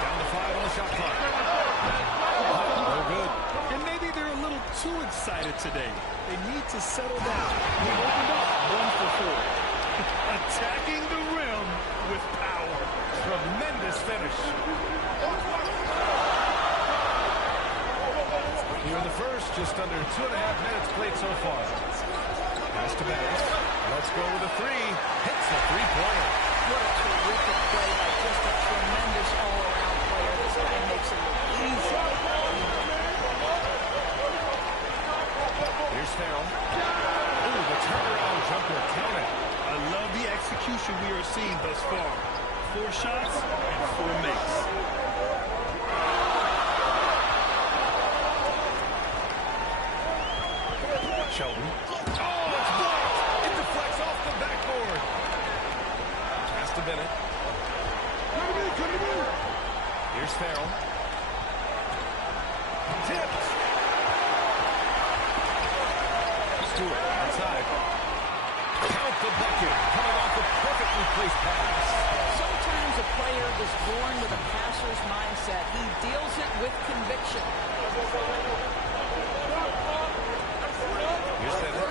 Down to 5 on the shot clock. No good. And maybe they're a little too excited today. They need to settle down. We opened up 1 for 4. Attacking the rim with power. Tremendous finish. Here in the first, just under 2.5 minutes played so far. Pass to Bass. Let's go with a 3. Hits the three-pointer. What a terrific play by just a tremendous all-around player. This guy makes it look easy. Here's Farrell. Ooh, the turnaround jumper. Count it. I love the execution we are seeing thus far. 4 shots and 4 makes. Shelton. Oh, it's blocked. It deflects off the backboard. Pass to Bennett. Here's Farrell. Tipped. Stewart outside. Count the bucket. Coming off a perfectly placed pass. Sometimes a player is born with a passer's mindset. He deals it with conviction. Here's Bennett.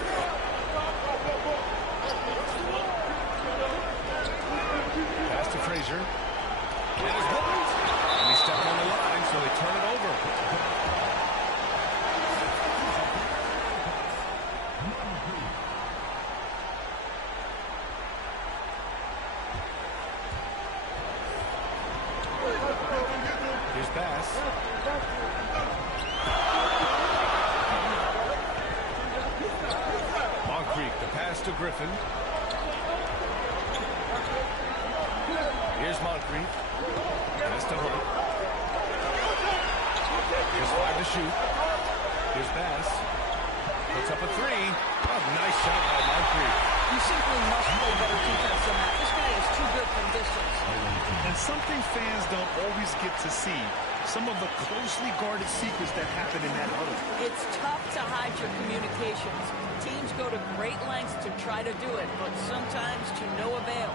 Pass to Frazier. And it's blocked. And he stepped on the line, so they turn it over. Here's Bass. Moncrief, the pass to Griffin. Here's Moncrief. Pass to Hunt. Here's 5 to shoot. Here's Bass. Puts up a 3. Oh, nice shot by Moncrief. You simply must play better defense than that. This guy is too good from distance. And something fans don't always get to see. Some of the closely guarded secrets that happen in that huddle. It's tough to hide your communications. Teams go to great lengths to try to do it, but sometimes to no avail.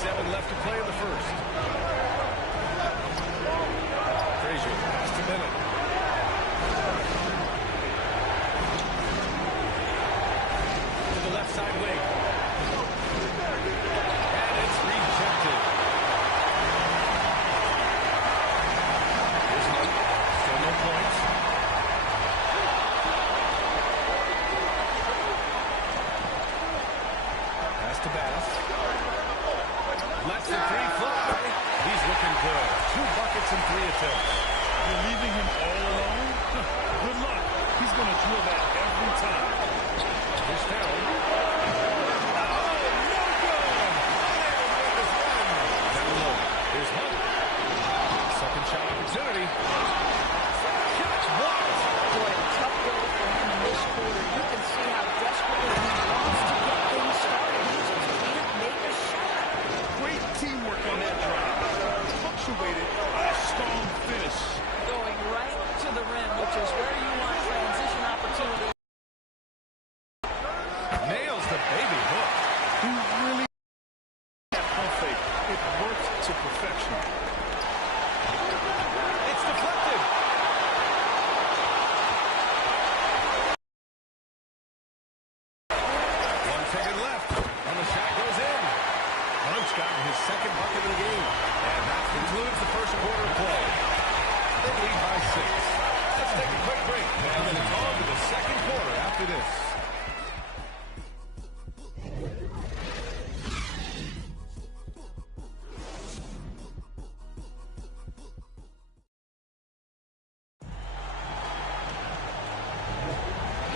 3:37 left to play in the first. Frazier, pass to Bennett. To the left side wing. And it's rejected. Here's Hunt. Still no points. Pass to Bass. Lets the three fly. He's looking good. 2 buckets and 3 attempts. You're leaving him all alone? Good luck. He's going to drill that every time. Fish down. Oh, no good. Unable to make this run. Down low. Here's Hunt. Second shot opportunity. Catch blocked. Boy, a tough goal for him in this quarter. You can see how desperately he wants to get things started. He just can't make a shot. Great teamwork on that drive. Punctuated by a strong finish. Going right to the rim, which is where you want transition opportunity. Nails the baby hook. He really that pump fake. It worked to perfection. It's deflected. One second left, and the shot goes in. Hunt's gotten his second bucket of the game, and that concludes the first quarter of play. They lead by 6. Let's take a quick break, and then it's on to the second quarter after this.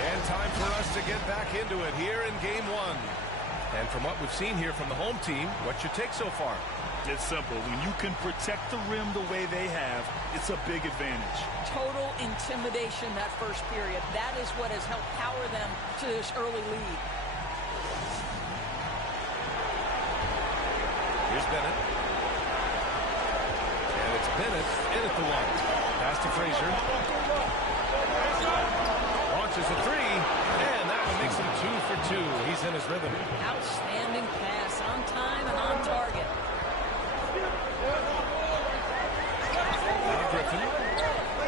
And time for us to get back into it here in Game 1. And from what we've seen here from the home team, what's your take so far? It's simple. When you can protect the rim the way they have, it's a big advantage. Total intimidation that first period. That is what has helped power them to this early lead. Here's Bennett. And it's Bennett in at the 1. Pass to Frazier. Launches a 3. And that one makes him 2 for 2. He's in his rhythm. Outstanding pass on time and on target. Now Griffin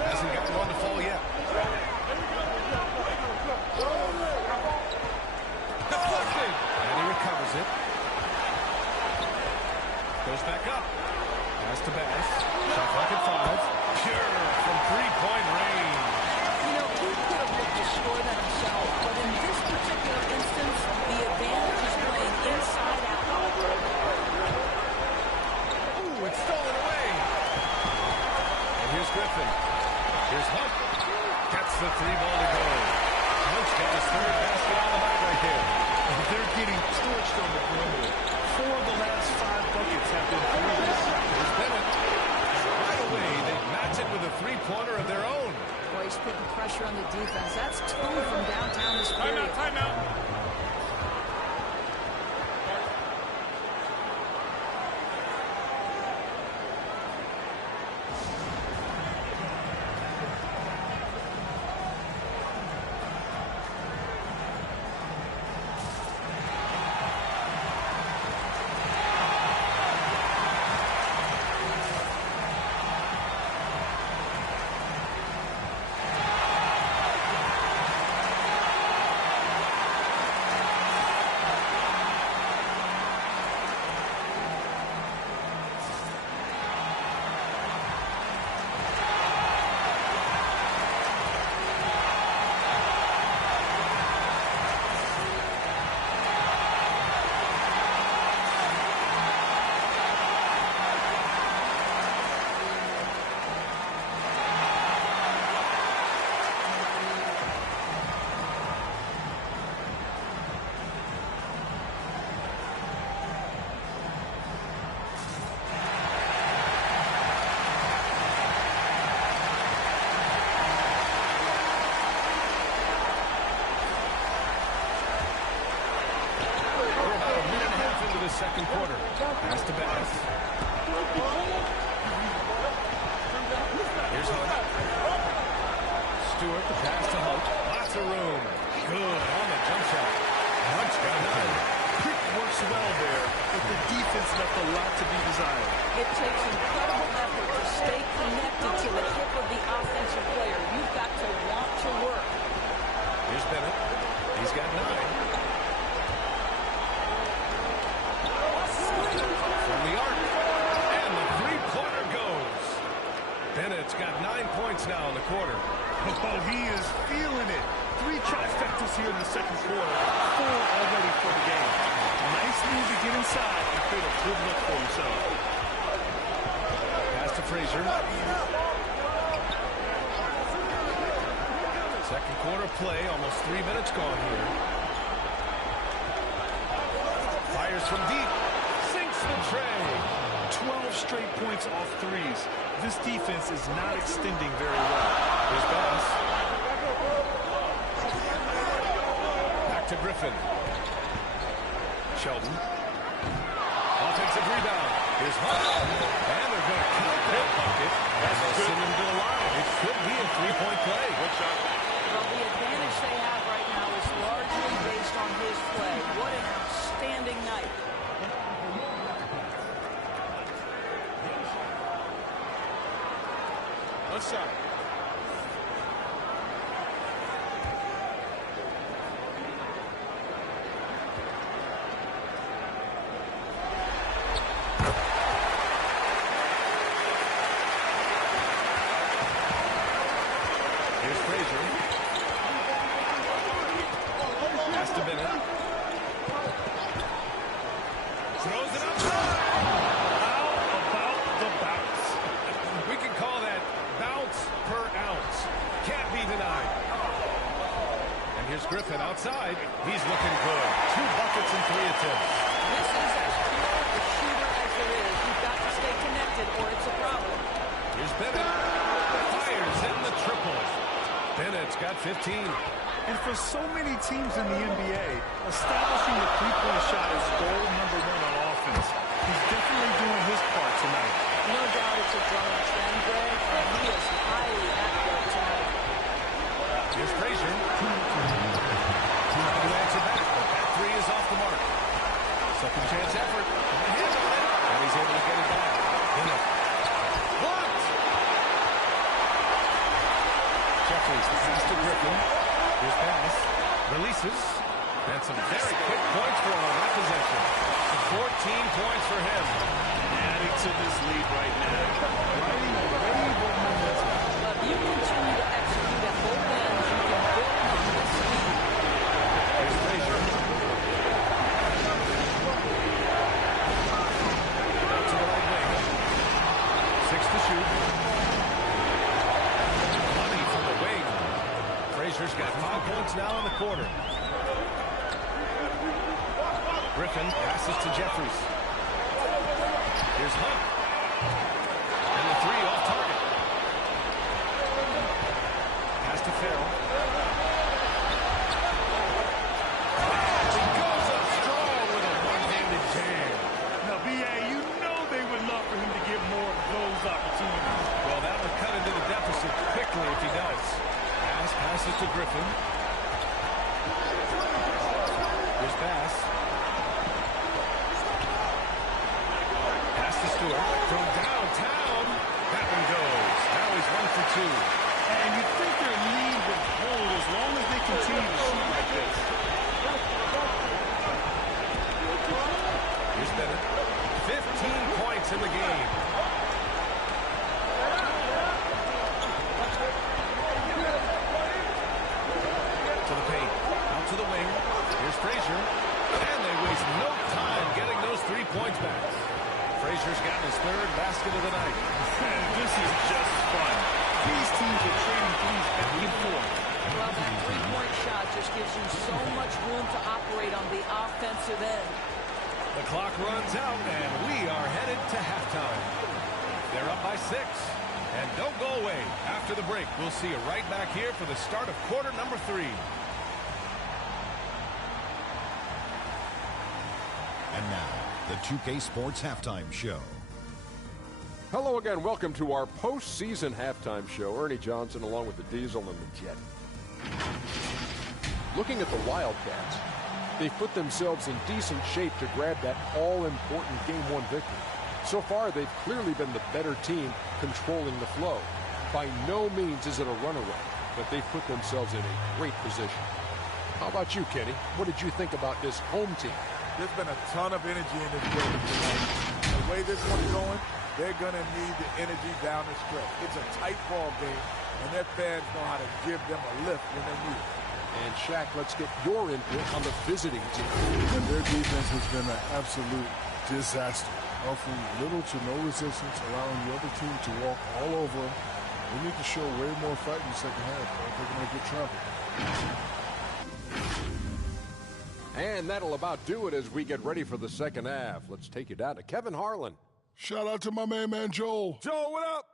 hasn't gotten one to fall yet. Deflected! And he recovers it. Goes back up. Pass to Bass. Shot clock at 5. Pure from 3-point range. You know, he could have looked to score that himself, but in this particular instance, the advantage is playing inside out. Ooh, it's stolen away. And here's Griffin. Here's Hunt. Gets the 3-ball to go. Hunt's got his 3rd basket on the night right there. They're getting torched on the perimeter. 4 of the last 5 buckets have been threes. Here's Bennett. Right away, they match it with a 3-pointer of their own. Boy, he's putting pressure on the defense. That's 2 from downtown this period. Timeout. second quarter. Pass to Bass. Here's Hunt. Stewart, the pass to Hunt. Lots of room. Good on the jump shot. Hunt's got 9. works well there, but the defense left a lot to be desired. It takes incredible effort to stay connected to the hip of the offensive player. You've got to want to work. Here's Bennett. He's got 9. From the arc. And the three-pointer goes. Bennett's got 9 points now in the quarter. Oh, he is feeling it. 3 trifectas here in the second quarter. 4 already for the game. Nice move to get inside and create a good look for himself. Pass to Frazier. Second quarter play, almost 3 minutes gone here. Fires from deep. Sinks the tray. 12 straight points off threes. This defense is not extending very well. Here's Bass. Back to Griffin. Sheldon. Offensive rebound. Here's Hunt. And they're going to count that bucket as they send him to the line. It could be a three-point play. Good shot. Well, the advantage they have right now is largely based on his play. What an outstanding night. What's up? Here's Frazier. Pass to Bennett. Throws it up. How about the bounce? We can call that bounce per ounce. Can't be denied. And here's Griffin outside. He's looking good. 2 buckets and 3 attempts. This is as pure a shooter as there is. You've got to stay connected or it's a problem. Here's Bennett. Fires in the triple. Bennett's got 15. And for so many teams in the NBA, establishing the three-point shot is goal number 1 on offense. He's definitely doing his part tonight. No doubt it's a growing trend, Greg, and he is highly accurate tonight. Here's Frazier. Trying to answer back, but that 3 is off the mark. Second chance effort. Hands on it. And he's able to get it back. Bennett. Blocked. Jeffries pass to Griffin. Here's Bass. Releases. And some very quick points for him on that possession. 14 points for him. Adding to this lead right now. Riding a wave of momentum. But if you continue to execute at both ends, you can build on this lead. Here's Frazier. Out to the right wing. 6 to shoot. Money from the wing. Frazier's got 5 points now in the quarter. Griffin passes to Jeffries. Here's Hunt. And the 3 off target. Pass to Farrell. He goes up strong with a one-handed jam. Now, B.A., you know they would love for him to get more of those opportunities. Well, that would cut into the deficit quickly if he does. Passes to Griffin. Here's Bass. Pass to Stewart. From downtown. That one goes. Now he's 1 for 2. And you think their lead would hold as long as they continue to shoot like this. Here's Bennett. 15 points in the game. To the paint. Out to the wing. Here's Frazier. And they waste no time getting those 3 points back. Frazier's gotten his 3rd basket of the night. And this is just fun. These teams are trading threes back and forth. Well, that three-point shot just gives you so much room to operate on the offensive end. The clock runs out, and we are headed to halftime. They're up by 6. And don't go away. After the break, we'll see you right back here for the start of quarter number 3. And now, the 2K Sports Halftime Show. Hello again. Welcome to our postseason halftime show. Ernie Johnson along with the Diesel and the Jet. Looking at the Wildcats, they've put themselves in decent shape to grab that all-important Game 1 victory. So far, they've clearly been the better team controlling the flow. By no means is it a runaway, but they've put themselves in a great position. How about you, Kenny? What did you think about this home team? There's been a ton of energy in this building tonight. The way this one's going, they're going to need the energy down the stretch. It's a tight ball game, and their fans know how to give them a lift when they need it. And Shaq, let's get your input on the visiting team. And their defense has been an absolute disaster, offering little to no resistance, allowing the other team to walk all over them. They need to show way more fight in the second half, or they're going to get trampled. And that'll about do it as we get ready for the second half. Let's take you down to Kevin Harlan. Shout out to my man Joel. Joel, what up?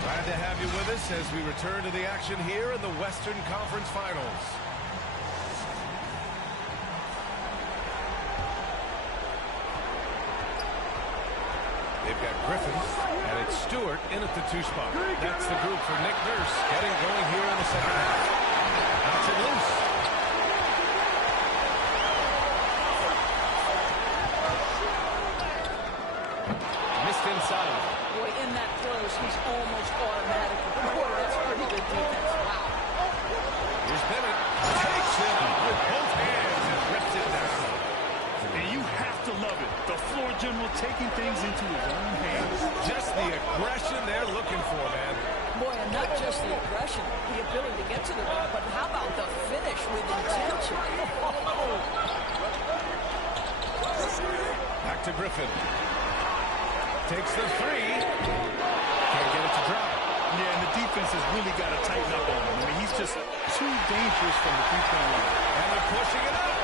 Glad to have you with us as we return to the action here in the Western Conference Finals. They've got Griffin, and it's Stewart in at the 2 spot. That's the group for Nick Nurse getting going here in the second half. Knocks it loose. Missed inside. Boy, in that close, he's almost automatic. Boy, that's pretty good defense. Wow. Here's Bennett. Takes it up with both hands and rips it down. And you have to love it. The floor general taking things into his own hands. Just the aggression they're looking for, man. Boy, and not just the aggression, the ability to get to the rim, but how about the finish with intention? Back to Griffin. Takes the 3. Can't get it to drop. Yeah, and the defense has really got to tighten up on him. I mean, he's just too dangerous from the three-point line. And they're pushing it up.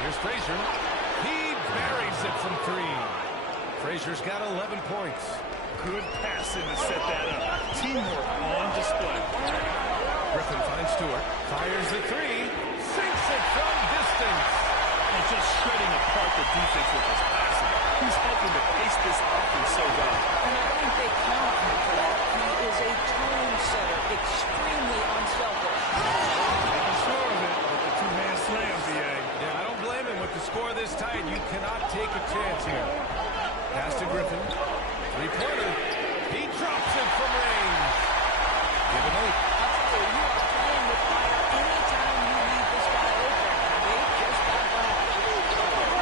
Here's Frazier. He buries it from 3. Frazier's got 11 points. Good passing to set that up. Teamwork on display. Griffin finds Stewart. Fires the 3. Sinks it from distance. And just shredding apart the defense with his passing. He's helping to pace this offense so well. And I think they count him for that. He is a tone setter, extremely unselfish. Making sure of it with the 2-man slam, B.A. Yeah, I don't blame him. With the score this tight, you cannot take a chance here. Pass to Griffin. 3-pointer. He drops it from range. Give it 8. I'll tell you, you are playing with fire anytime you leave this guy open. They just got back.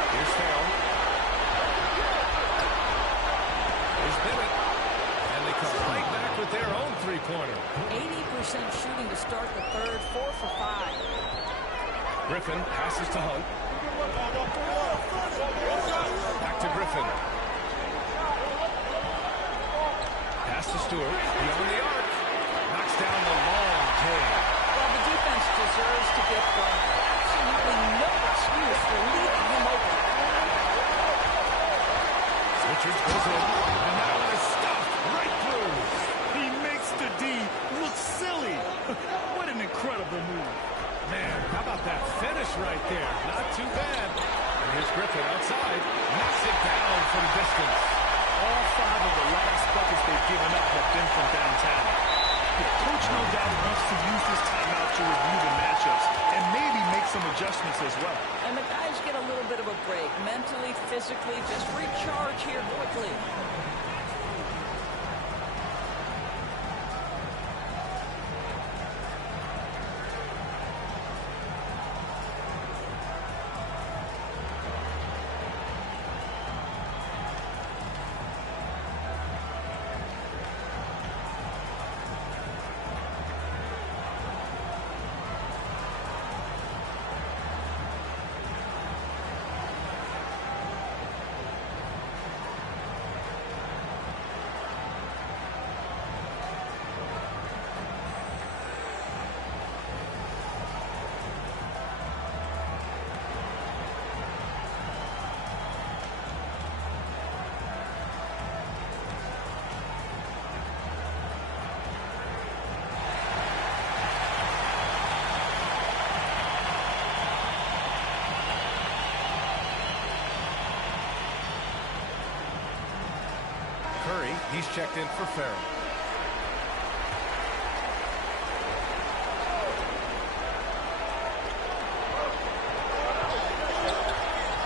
Here's Farrell. Here's Bennett. And they come right back with their own 3-pointer. 80% shooting to start the third, 4 for 5. Griffin passes to Hunt. Back to Griffin. Pass to Stewart. Beyond the arc. Knocks down the long take. Well, the defense deserves to get blamed. Absolutely no excuse for leaving him open. Richards goes in. And that one is stuffed right through. He makes the D look silly. What an incredible move. Man, how about that finish right there? Not too bad. And here's Griffin outside. Knocks it down from distance. All 5 of the last buckets they've given up have been from downtown. The coach no doubt wants to use this timeout to review the matchups and maybe make some adjustments as well. And the guys get a little bit of a break. Mentally, physically, just recharge here quickly. He's checked in for Farrell.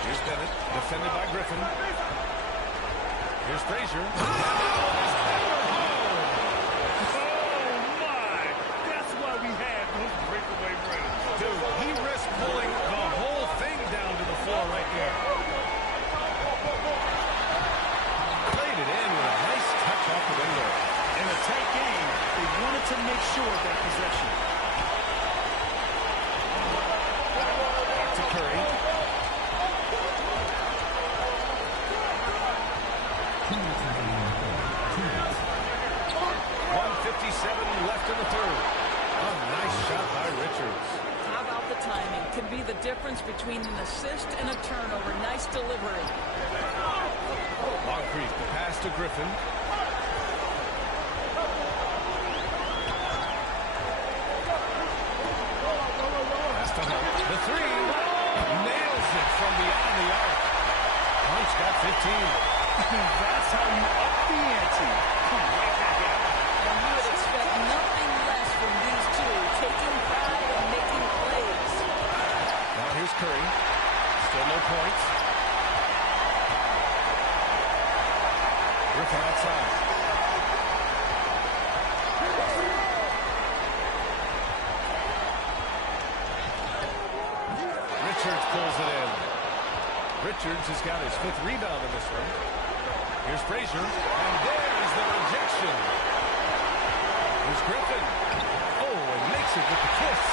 Here's Bennett, defended by Griffin. Here's Frazier. Oh, my! That's why we have those breakaway runs. Dude, he risked pulling the whole thing down to the floor right there. Played it in with a nice touch off the window. In a tight game, they wanted to make sure of that possession. Back to Curry. 1:57 left in the third. A nice shot by Richards. How about the timing? Could be the difference between an assist and a turnover. Nice delivery. Moncrief, the pass to Griffin. Pass to Hunt. The three. Nails it from beyond the arc. Hunt's got 15. That's how you up the ante. Come right back out. And you would expect nothing less from these two, taking pride and making plays. Now here's Curry. Still no points. Griffin outside. Richards pulls it in. Richards has got his 5th rebound in this one. Here's Frazier, and there's the rejection. Here's Griffin. Oh, and makes it with the kiss.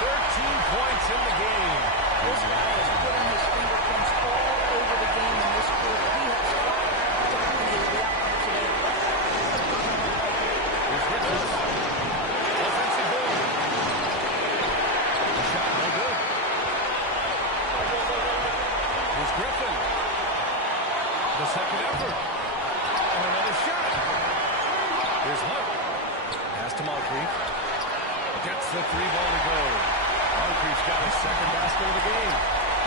13 points in the game. This guy is putting his fingerprints all over the game in this quarter. He has fought to dominate the offensive end. Here's Richards. Offensive board. The shot, no good. Here's Griffin. The second effort. And another shot. Here's Hunt. Pass to Moncrief. Gets the 3-ball to go. Moncrief's got his second basket of the game.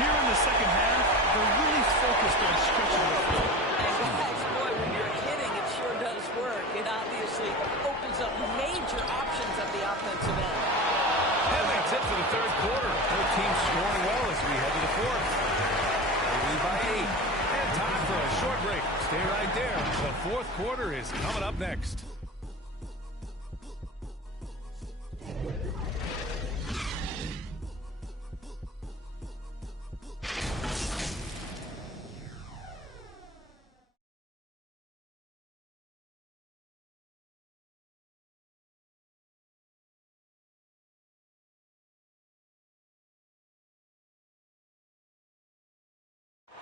Here in the second half, they're really focused on stretching the floor. And guys, boy, when you're hitting, it sure does work. It obviously opens up major options at the offensive end. And that's it for the third quarter. Both teams scoring well as we head to the fourth. They lead by 8. And time for a short break. Stay right there. The fourth quarter is coming up next.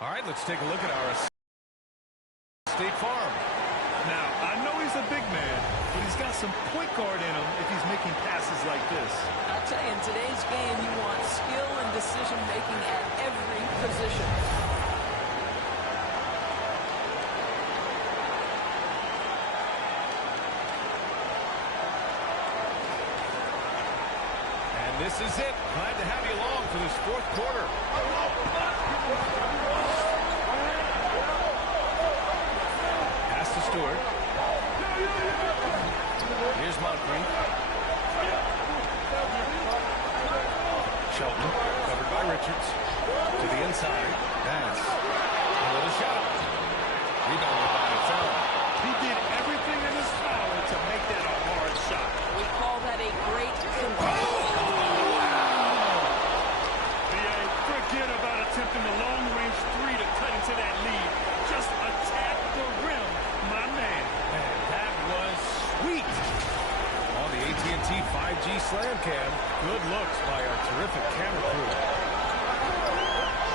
All right, let's take a look at our State Farm. Now, I know he's a big man, but he's got some point guard in him if he's making passes like this. I'll tell you, in today's game, you want skill and decision-making at every position. And this is it. Glad to have you along for this fourth quarter. Pass to Stewart. Here's Moncrief. Shelton, covered by Richards. To the inside. Pass. Another shot. Rebounded by Farrell. He did everything in his power to make that a hard shot. We call that a great control. Forget about attempting a long-range 3 to cut into that lead. Just attack the rim, my man. And that was sweet. On the AT&T 5G Slam Cam, good looks by our terrific camera crew.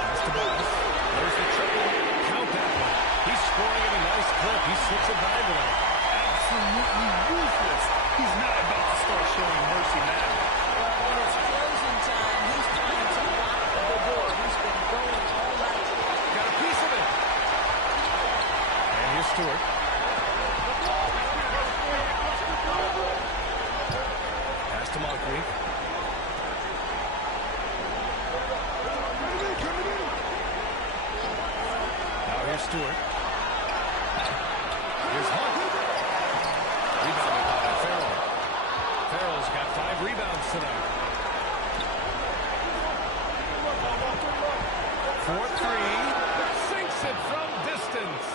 Pass to Boss. There's the triple. Count that one. He's scoring at a nice clip. He slips it by tonight. Absolutely ruthless. He's not about to start showing mercy now. Well, when it's closing time, he's trying to lock the door. He's been going all night. Got a piece of it. And here's Stewart. Pass to Moncrief. Now here's Stewart. Here's Hunt. 5 rebounds tonight. For 3. Sinks it from distance.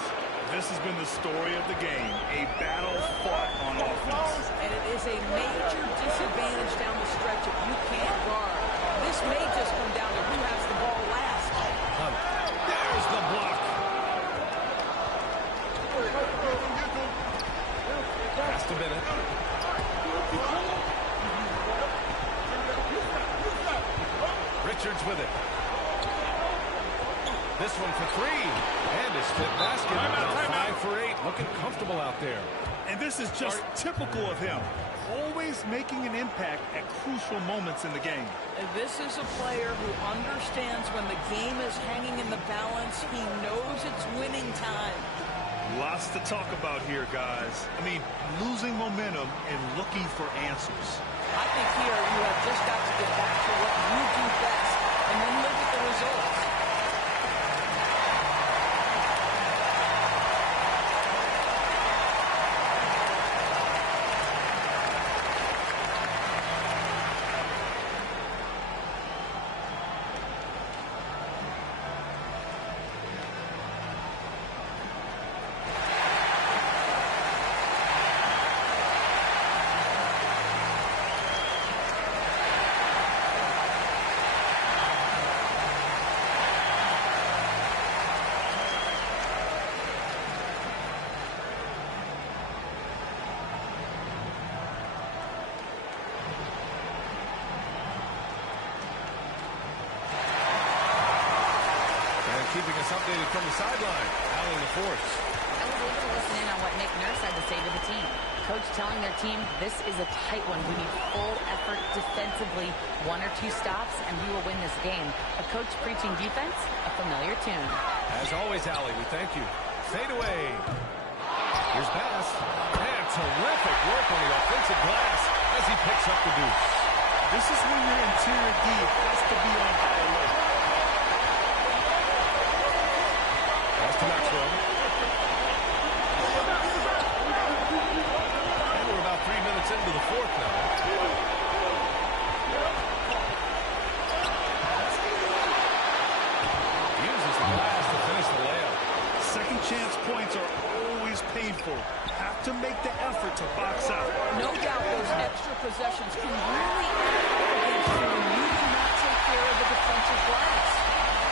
This has been the story of the game. A battle fought on offense. And it is a major disadvantage down the stretch if you can't guard. This may just come down to who has the ball last. There's the block. Pass to Bennett. Richards with it. This one for 3. And his fifth basket. Now 5 for 8. Looking comfortable out there. And this is just typical of him. Always making an impact at crucial moments in the game. And this is a player who understands when the game is hanging in the balance. He knows it's winning time. Lots to talk about here, guys. I mean, losing momentum and looking for answers. I think here you have just got to get back to what you do best and then look at the results. Keeping us updated from the sideline. Allie LaForce. I was able to listen in on what Nick Nurse had to say to the team. Coach telling their team, this is a tight one. We need full effort defensively, 1 or 2 stops, and we will win this game. A coach preaching defense, a familiar tune. As always, Allie, we thank you. Fade away. Here's Bass. And terrific work on the offensive glass as he picks up the deuce. This is when your interior D has to be on high alert. Pass to Maxwell. And we're about 3 minutes into the fourth now. Uses the glass to finish the layup. Second chance points are always painful. Have to make the effort to box out. No doubt those extra possessions can really add up against you when you do not take care of the defensive glass.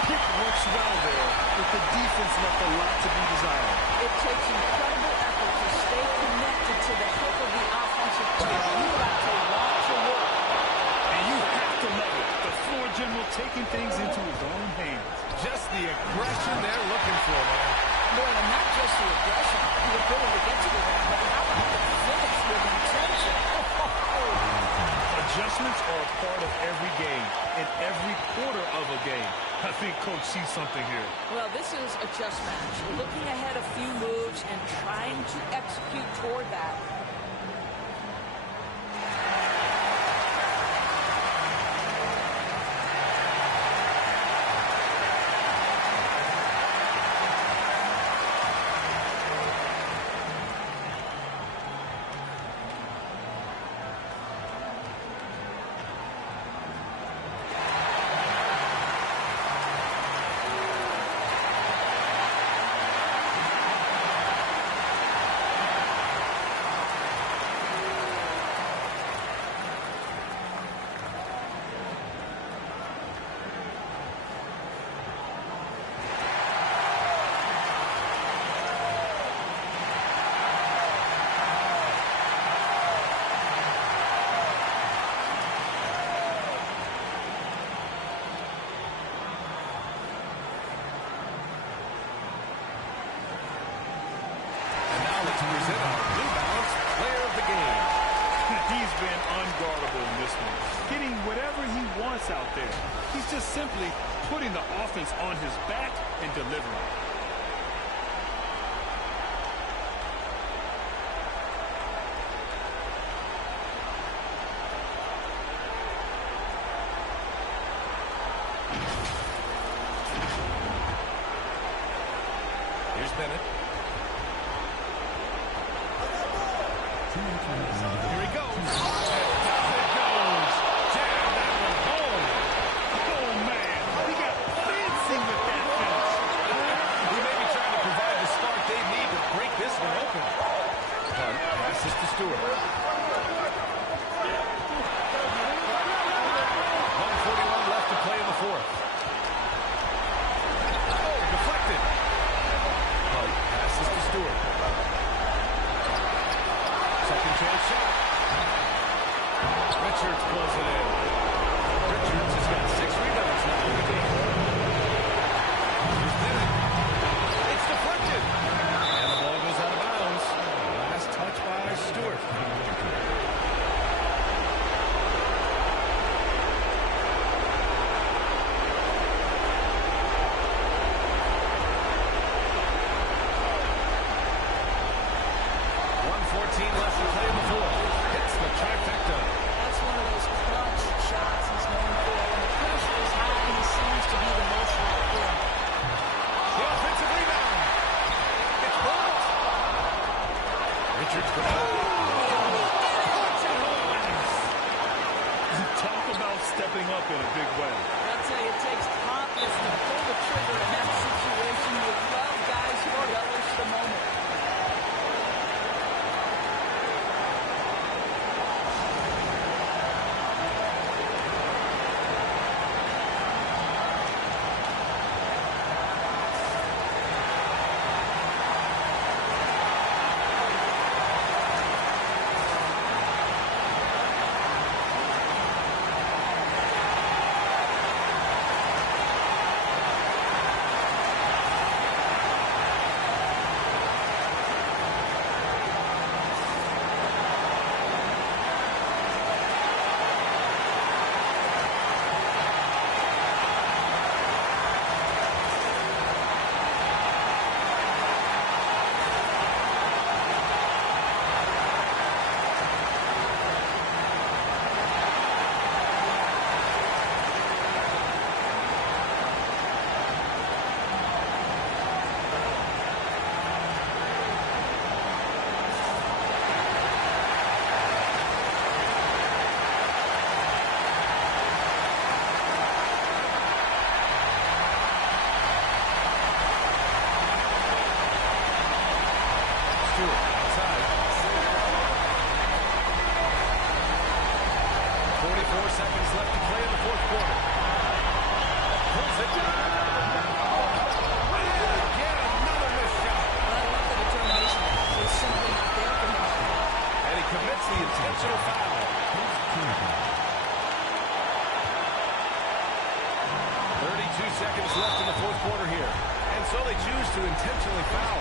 Pick works well there, but the defense left a lot to be desired. It takes incredible effort to stay connected to the help of the offensive player. You have to want to work. And you have to love it. The floor general taking things into his own hands. Just the aggression they're looking for, man. More than not just the aggression, the ability to get to the rim, but how about the finish with intention? Adjustments are a part of every game, in every quarter of a game. I think Coach sees something here. Well, this is a chess match. Looking ahead a few moves and trying to execute toward that. He's been unguardable in this one. Getting whatever he wants out there. He's just simply putting the offense on his back and delivering. Here's Bennett. Here he goes. And down it goes. Second-chance shot. Richards pulls it in. Richards has got 6 rebounds now in the game. Here's Bennett. It's deflected. And the ball goes out of bounds. Last touch by Stewart. Left to play in the fourth. Hits the trifecta. That's one of those clutch shots he's known for. When the pressure is high, he seems to be the most locked in. The offensive rebound. It's blocked. Richards Talk about stepping up in a big way. I'll tell you, it takes confidence to pull the trigger in that situation. You love guys who relish the moment. seconds left to play in the fourth quarter. Pulls it down. And again, another missed shot. I love the determination. It's simply not there for him. And he commits the intentional foul. 32 seconds left in the fourth quarter here. And so they choose to intentionally foul.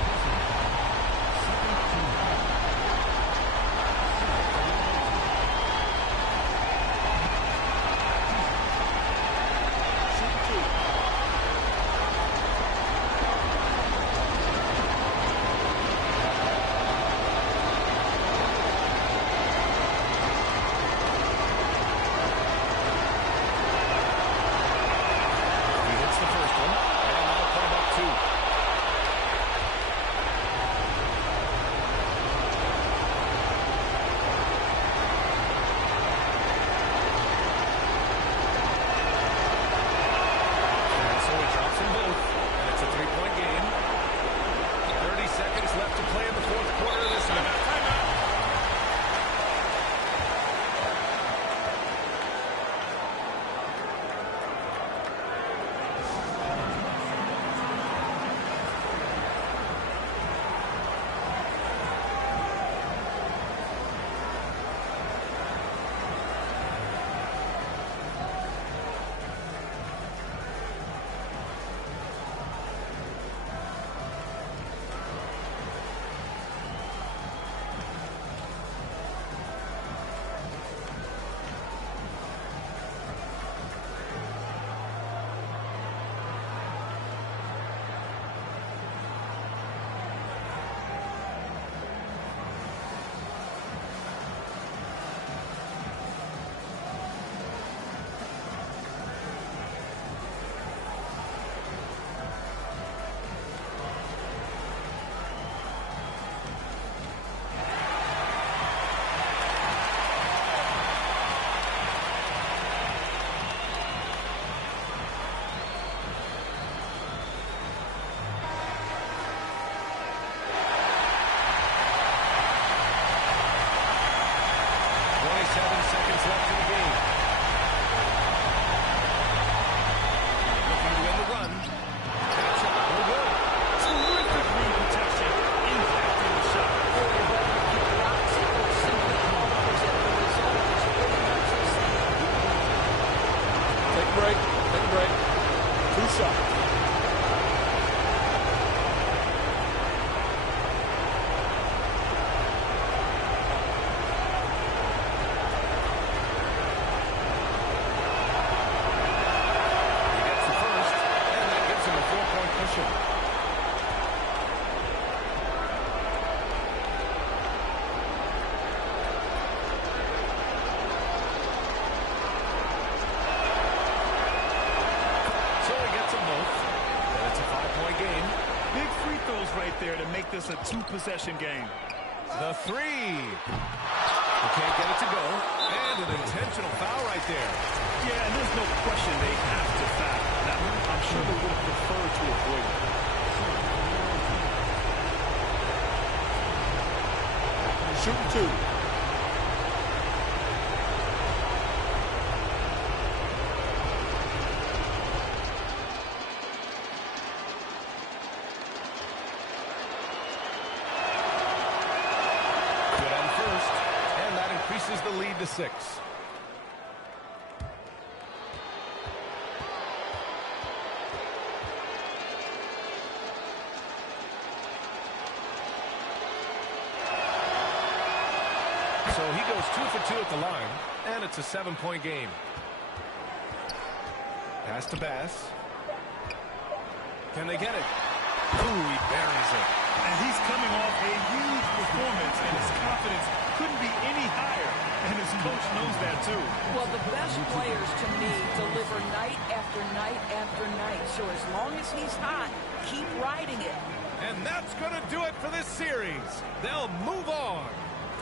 right there to make this a 2-possession game. The three. He can't get it to go. And an intentional foul right there. Yeah, and there's no question they have to foul. Now, I'm sure they would have preferred to avoid it. Shooting two. Good on first. And that increases the lead to 6. So he goes 2 for 2 at the line, and it's a 7-point game. Pass to Bass. Can they get it? Ooh, he buries it. And he's coming off a huge performance, and his confidence couldn't be any higher. And his coach knows that, too. Well, the best players, to me, deliver night after night after night. So as long as he's hot, keep riding it. And that's going to do it for this series. They'll move on.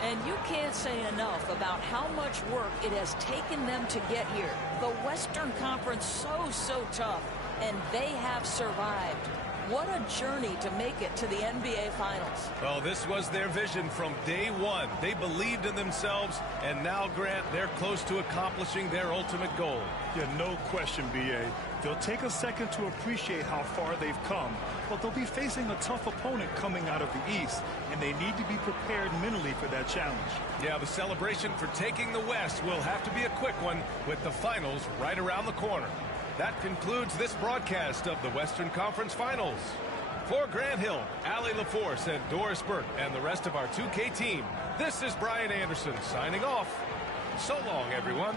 And you can't say enough about how much work it has taken them to get here. The Western Conference so tough, and they have survived. What a journey to make it to the NBA Finals. Well, this was their vision from day one. They believed in themselves, and now, Grant, they're close to accomplishing their ultimate goal. Yeah, no question, B.A. They'll take a second to appreciate how far they've come, but they'll be facing a tough opponent coming out of the East, and they need to be prepared mentally for that challenge. Yeah, the celebration for taking the West will have to be a quick one with the finals right around the corner. That concludes this broadcast of the Western Conference Finals. For Grant Hill, Allie LaForce, and Doris Burke, and the rest of our 2K team, this is Brian Anderson signing off. So long, everyone.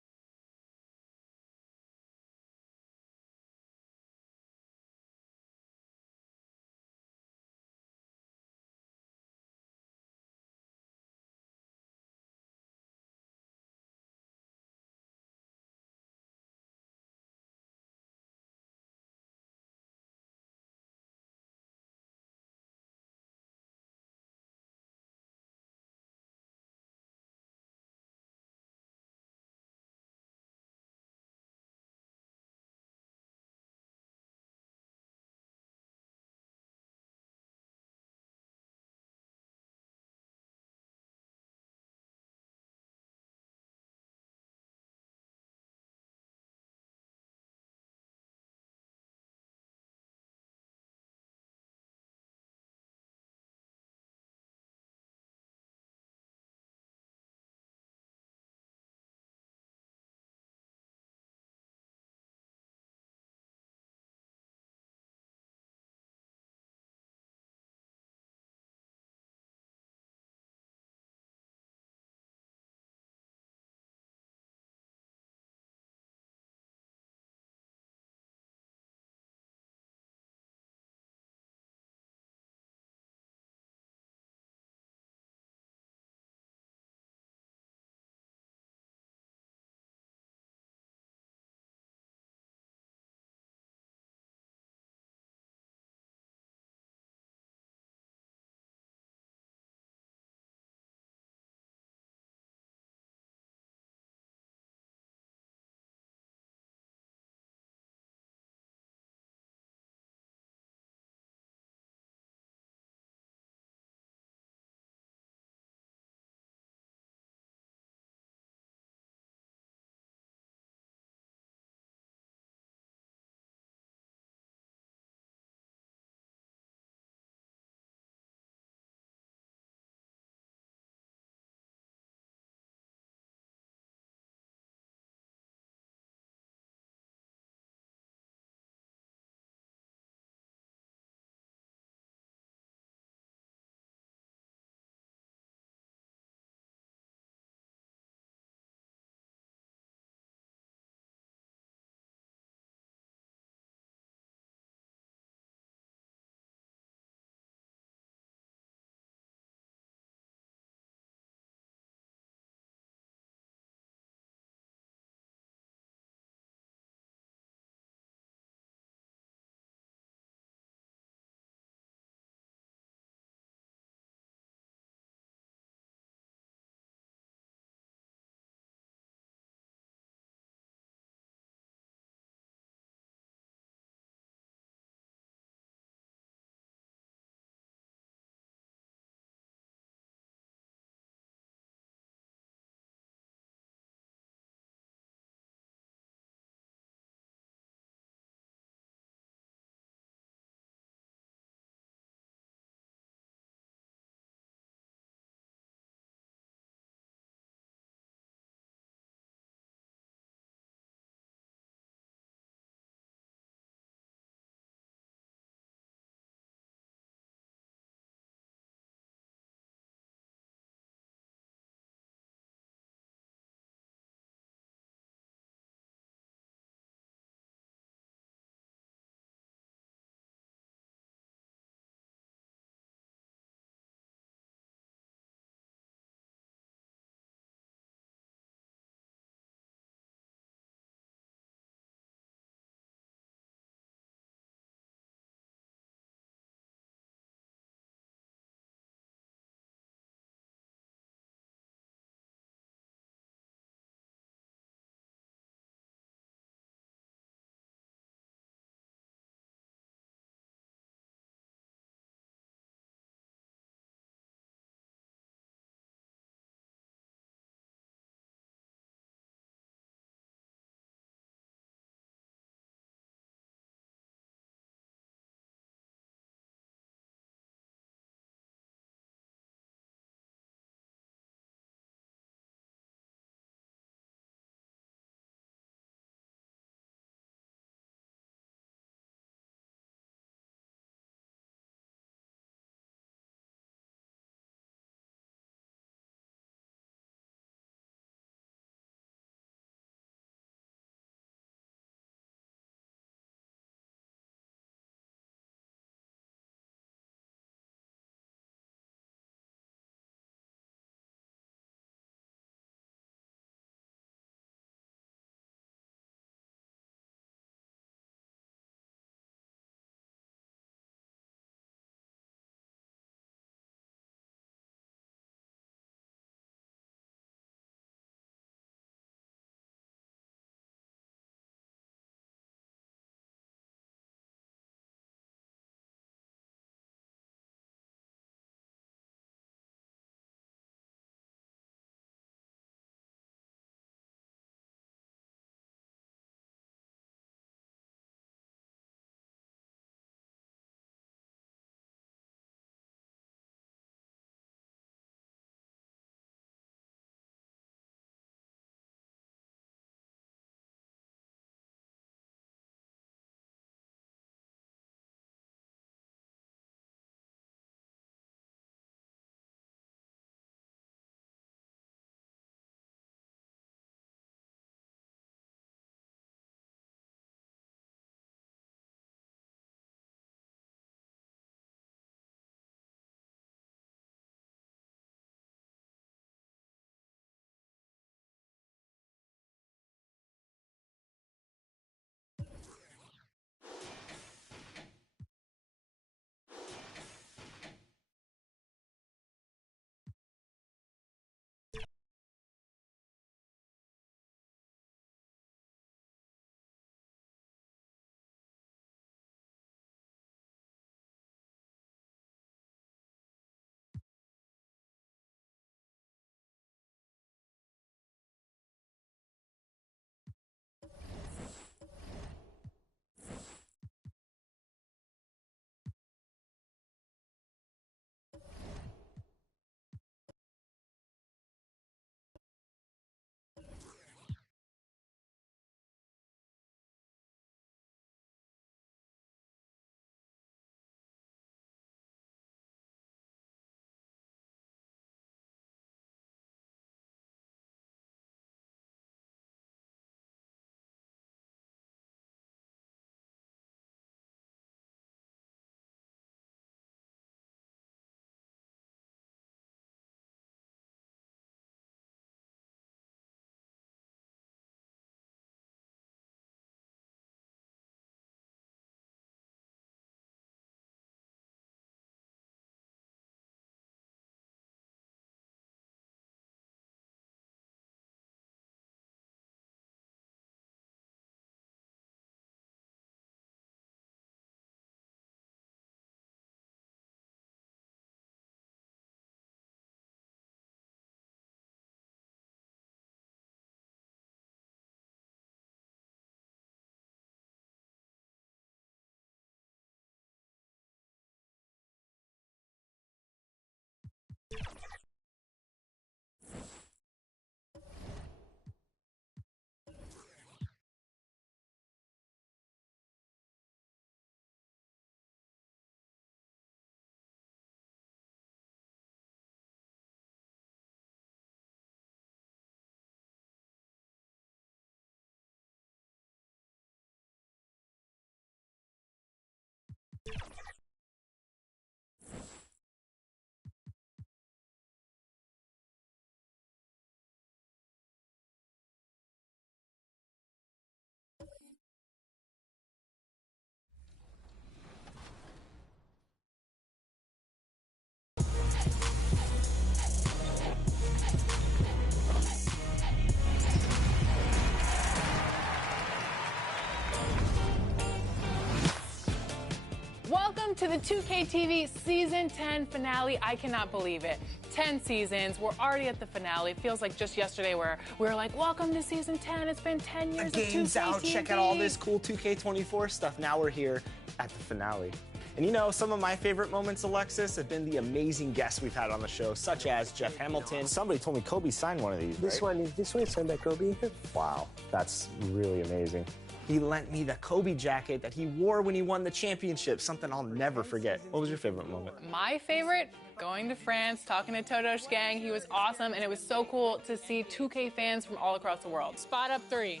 Welcome to the 2K TV Season 10 finale. I cannot believe it. 10 seasons. We're already at the finale. It feels like just yesterday where we were like, welcome to Season 10. It's been 10 years of 2K Game's out. TV. Check out all this cool 2K24 stuff. Now we're here at the finale. And you know, some of my favorite moments, Alexis, have been the amazing guests we've had on the show, such as Jeff Hamilton. Somebody told me Kobe signed one of these, This one signed by Kobe. Wow, that's really amazing. He lent me the Kobe jacket that he wore when he won the championship, something I'll never forget. What was your favorite moment? My favorite, going to France, talking to Toto's gang. He was awesome, and it was so cool to see 2K fans from all across the world. Spot up 3.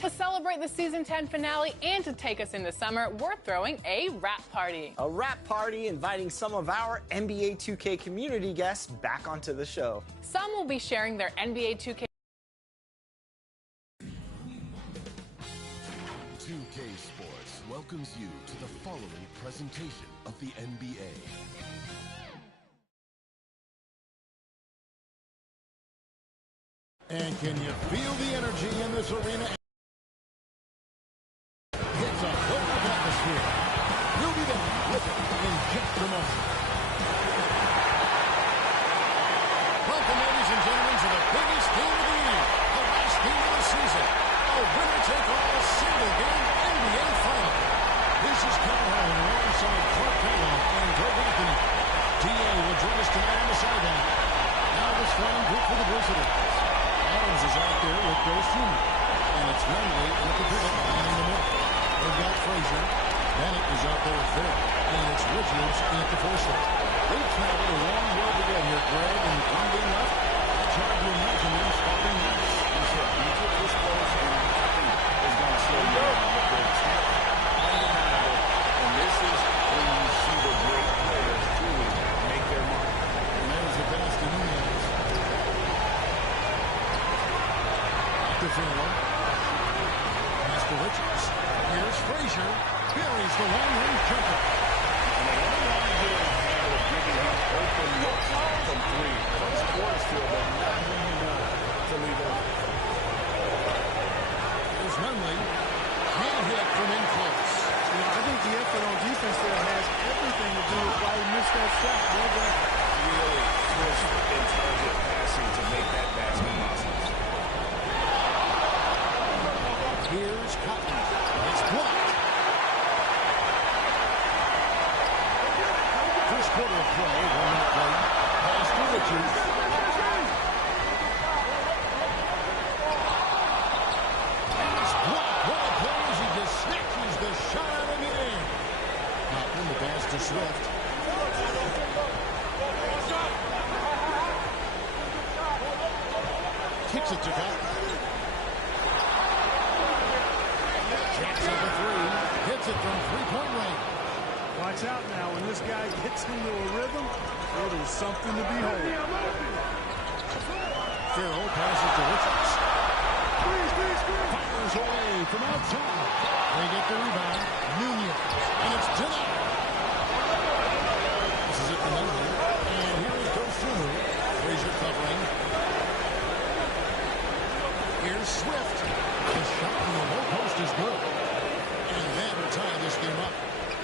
To celebrate the Season 10 finale and to take us into summer, we're throwing a rap party. A rap party inviting some of our NBA 2K community guests back onto the show. Some will be sharing their NBA 2K. 2K Sports welcomes you to the following presentation of the NBA. And can you feel the energy in this arena? It's a full of atmosphere. We'll be back with it in just a moment. Welcome, ladies and gentlemen, to the biggest game of the year, the last game of the season, a winner-take-all single-game NBA Final. This is Kevin Harlan alongside Clark Kellogg and Greg Anthony. DA will join us tonight on the sideline. Now the starting group for the visitors. Adams is out there with Bill Schumer. And it's Langley at the pivot line in the middle. They've got Frazier. Bennett is out there at third. And it's Richards at the first line. They've traveled a long road to get here, Greg, and one game left. It's hard to imagine them stopping this. You said you get this close and nothing is going to slow you down. They're undeniable. And this is when you see the great players truly make their mark. And there's the pass to Nunez. To Philo. Pass to Richards. Here's Frazier. Buries the long-range jumper. And they only want to get in the habit of giving him open looks from three. Coach Forrestfield, but not who you want to leave open. There's Nunley. Can't hit from in close. You know, I think the effort on defense there has everything to do with why he missed that shot. Really crisp, intelligent passing to make that basket possible. Here's Cotton. It's blocked. First quarter of play, 1 minute play. Pass to Richards. And it's blocked. What a play as he just snatches the shot out in the air. Cotton, the pass to Swift. Kicks it to Cotton. Jacks up a three. Hits it from three-point range. Watch out now. When this guy gets into a rhythm, it is something to behold. Farrell passes to Richards. Fires away from outside. They get the rebound. Nunez. And it's denied. This is it for Nunley. And here is Dosunmu. Frazier covering. Here's Swift. The shot from the low post is good. And that will tie this game up.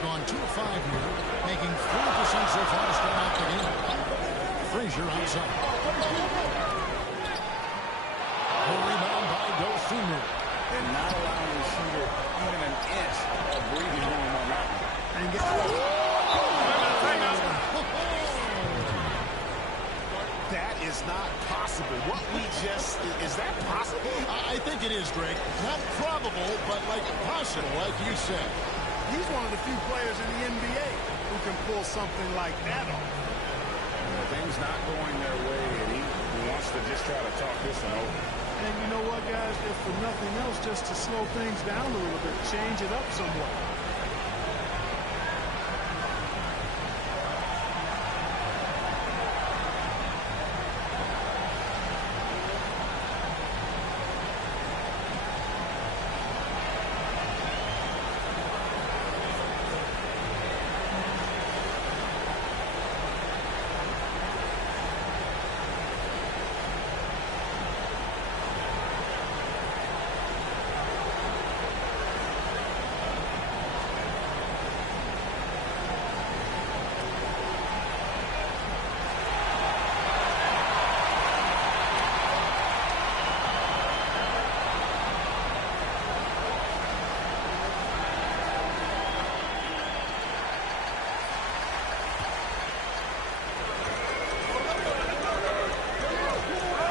Gone 2 of 5 here, making 40% so far to start out the game. Frazier outside. A rebound by Dosunmu. and not allowing the shooter even an inch of breathing room on that one. And get That is not possible. What we just, is that possible? I think it is, Greg. Not probable, but like possible, like you said. He's one of the few players in the NBA who can pull something like that off. Things not going their way, and he wants to just try to talk this one over. And you know what, guys? If for nothing else, just to slow things down a little bit, change it up somewhat.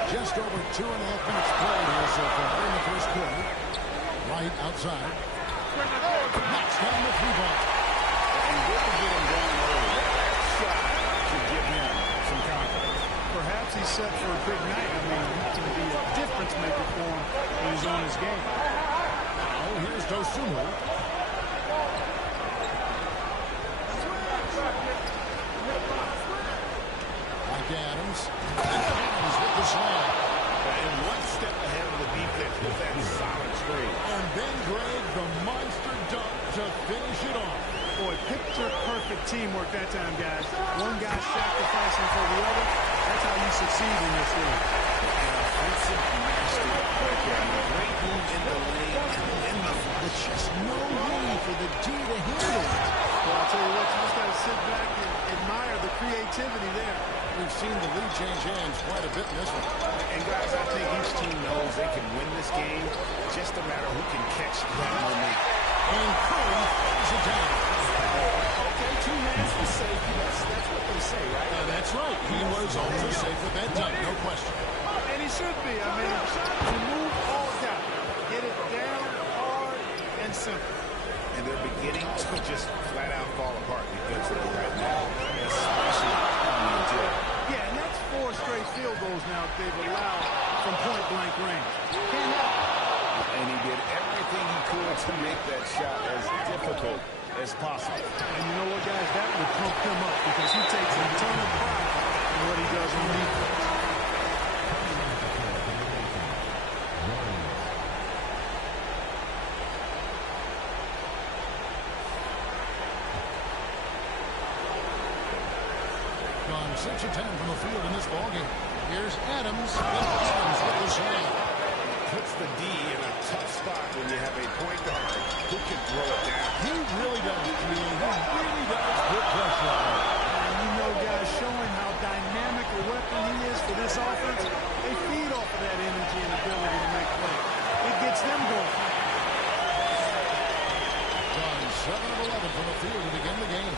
Just over 2.5 minutes played here so far in the first quarter. Right outside. Knocks down the three-ball. And good to get him going early. That shot should give him some confidence. Perhaps he's set for a big night. I mean, he can be a difference maker for him when he's on his game. Now here's Dosunmu. Mike Adams. And Adams with the slam. And one step ahead of the defense with that solid screen. And then Greg, the monster dunk to finish it off. Boy, picture-perfect teamwork that time, guys. One guy sacrificing for the other. That's how you succeed in this league. An offensive master right there. Great move in the lane and in the There's just no way for the D to handle it. Well, I'll tell you what, you just got to sit back and admire the creativity there. We've seen the lead change hands quite a bit in this one. And guys, I think each team knows they can win this game. Just a matter who can catch that moment. And Curry throws it down. Okay, 2 hands for safety. That's what they say, right? That's right. He was ultra safe with that dunk, no question. And he should be. I mean, remove all doubt. Get it down hard and simple. And they're beginning to just flat out fall apart defensively right now, especially on the interior. Yeah, and that's 4 straight field goals now they've allowed from point-blank range. Can't help it. And he did everything he could to make that shot as difficult as possible. And you know what, guys? That would pump him up because he takes a ton of pride in what he does on defense. Gone 6 of 10 from the field in this ballgame. Here's Adams. Adams with the slam. Puts the D in a tough spot when you have a point guard who can throw it down. He really does. He really does put pressure on him. And you know, guys, showing how dynamic a weapon he is for this offense, they feed off of that energy and ability to make plays. It gets them going. Gone 7 of 11 from the field to begin the game.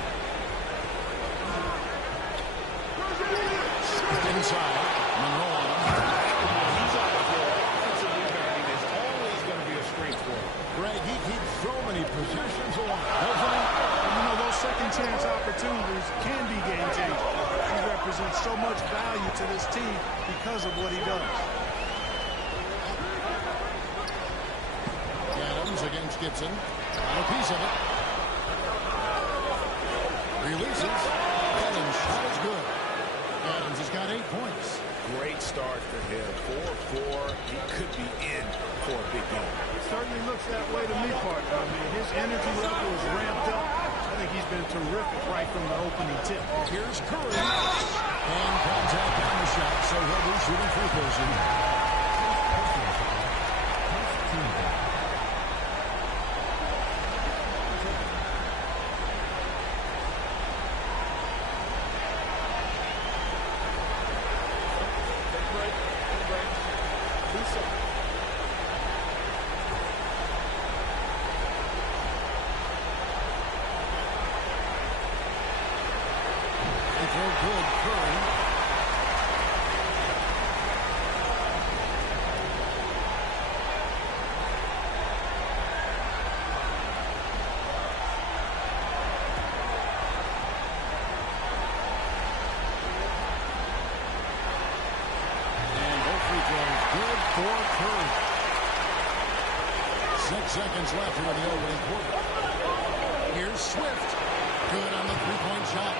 Inside. Monroe on him. He's out of there. Offensive rebounding is always going to be a strength for him. Greg, he keeps so many possessions alive, doesn't he? And you know, those second chance opportunities can be game changers. He represents so much value to this team because of what he does. Adams against Gibson. Got a piece of it. Releases. Adams shot is good. Adams has got 8 points. Great start for him. 4-4. He could be in for a big game. It certainly looks that way to me, partner. I mean, his energy level is ramped up. I think he's been terrific right from the opening tip. Here's Curry. And contact on the shot, so he'll be shooting free throws here. Good curling. And both free throws good for Curry. 6 seconds left here in the opening quarter. Here's Swift. Good on the three-point shot.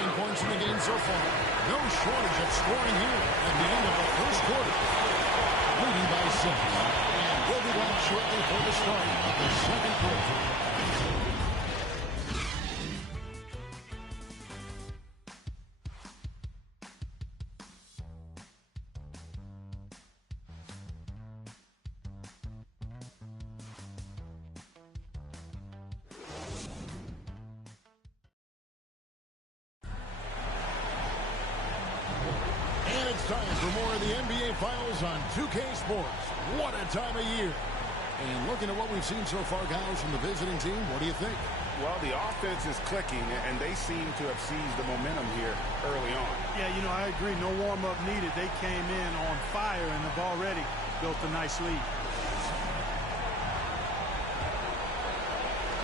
9 points in the game so far. No shortage of scoring here at the end of the first quarter. Leading by 6. And we'll be back shortly for the start of the second quarter. Time for more of the NBA Finals on 2K Sports. What a time of year. And looking at what we've seen so far, guys, from the visiting team, what do you think? Well, the offense is clicking, and they seem to have seized the momentum here early on. Yeah, you know, I agree. No warm-up needed. They came in on fire and have already built a nice lead.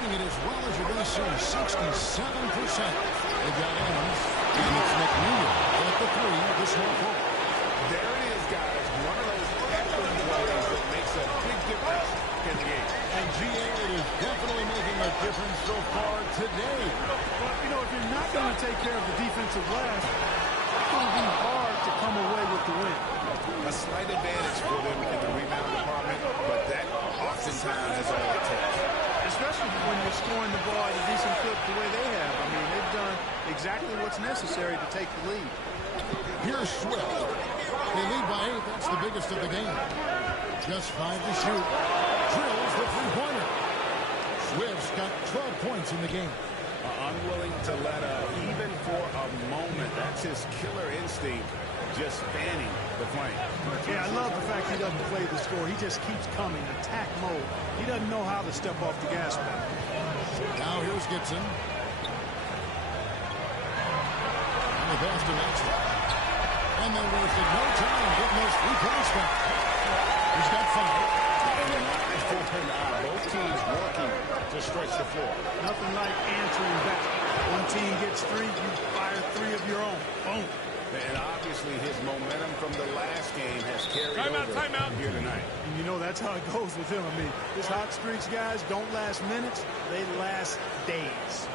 It as well as you're going to see, 67%. They've got Adams, and it's McNeil at the 3, the small forward. There it is, guys. One of those effort plays that makes a big difference in the game. And GA, it is definitely making a difference so far today. Well, you know, if you're not going to take care of the defensive glass, it's going to be hard to come away with the win. A slight advantage for them in the rebound department, but that oftentimes is all it takes. Especially when you're scoring the ball at a decent clip the way they have. I mean, they've done exactly what's necessary to take the lead. Here's Swift. They lead by 8. That's the biggest of the game. Just 5 to shoot. Drills the three-pointer. Swift's got 12 points in the game. Unwilling to let up, even for a moment. That's his killer instinct, just fanning the flame. Yeah, I love the fact he doesn't play the score. He just keeps coming, attack mode. He doesn't know how to step off the gas pedal. Now here's Gibson. And the pass to Maxwell. And they wasted no time getting those 3 points back. He's got 5. And the line for him out. Both teams working to stretch the floor. Nothing like answering back. One team gets 3, you fire 3 of your own. Boom. And obviously his momentum from the last game has carried over here tonight. And you know, that's how it goes with him. I mean, his hot streaks, guys, don't last minutes. They last days.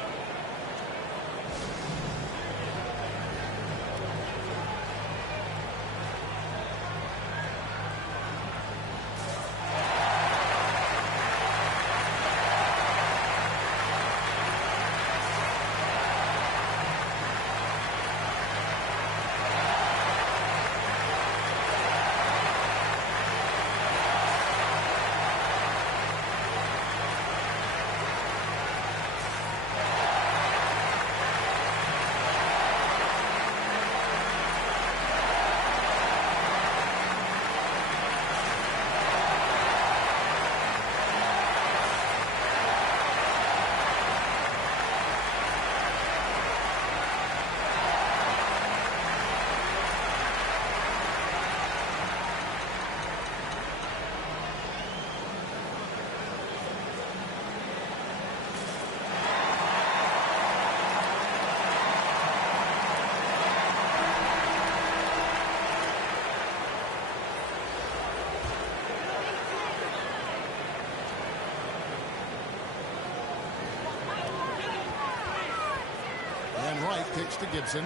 Kicks to Gibson.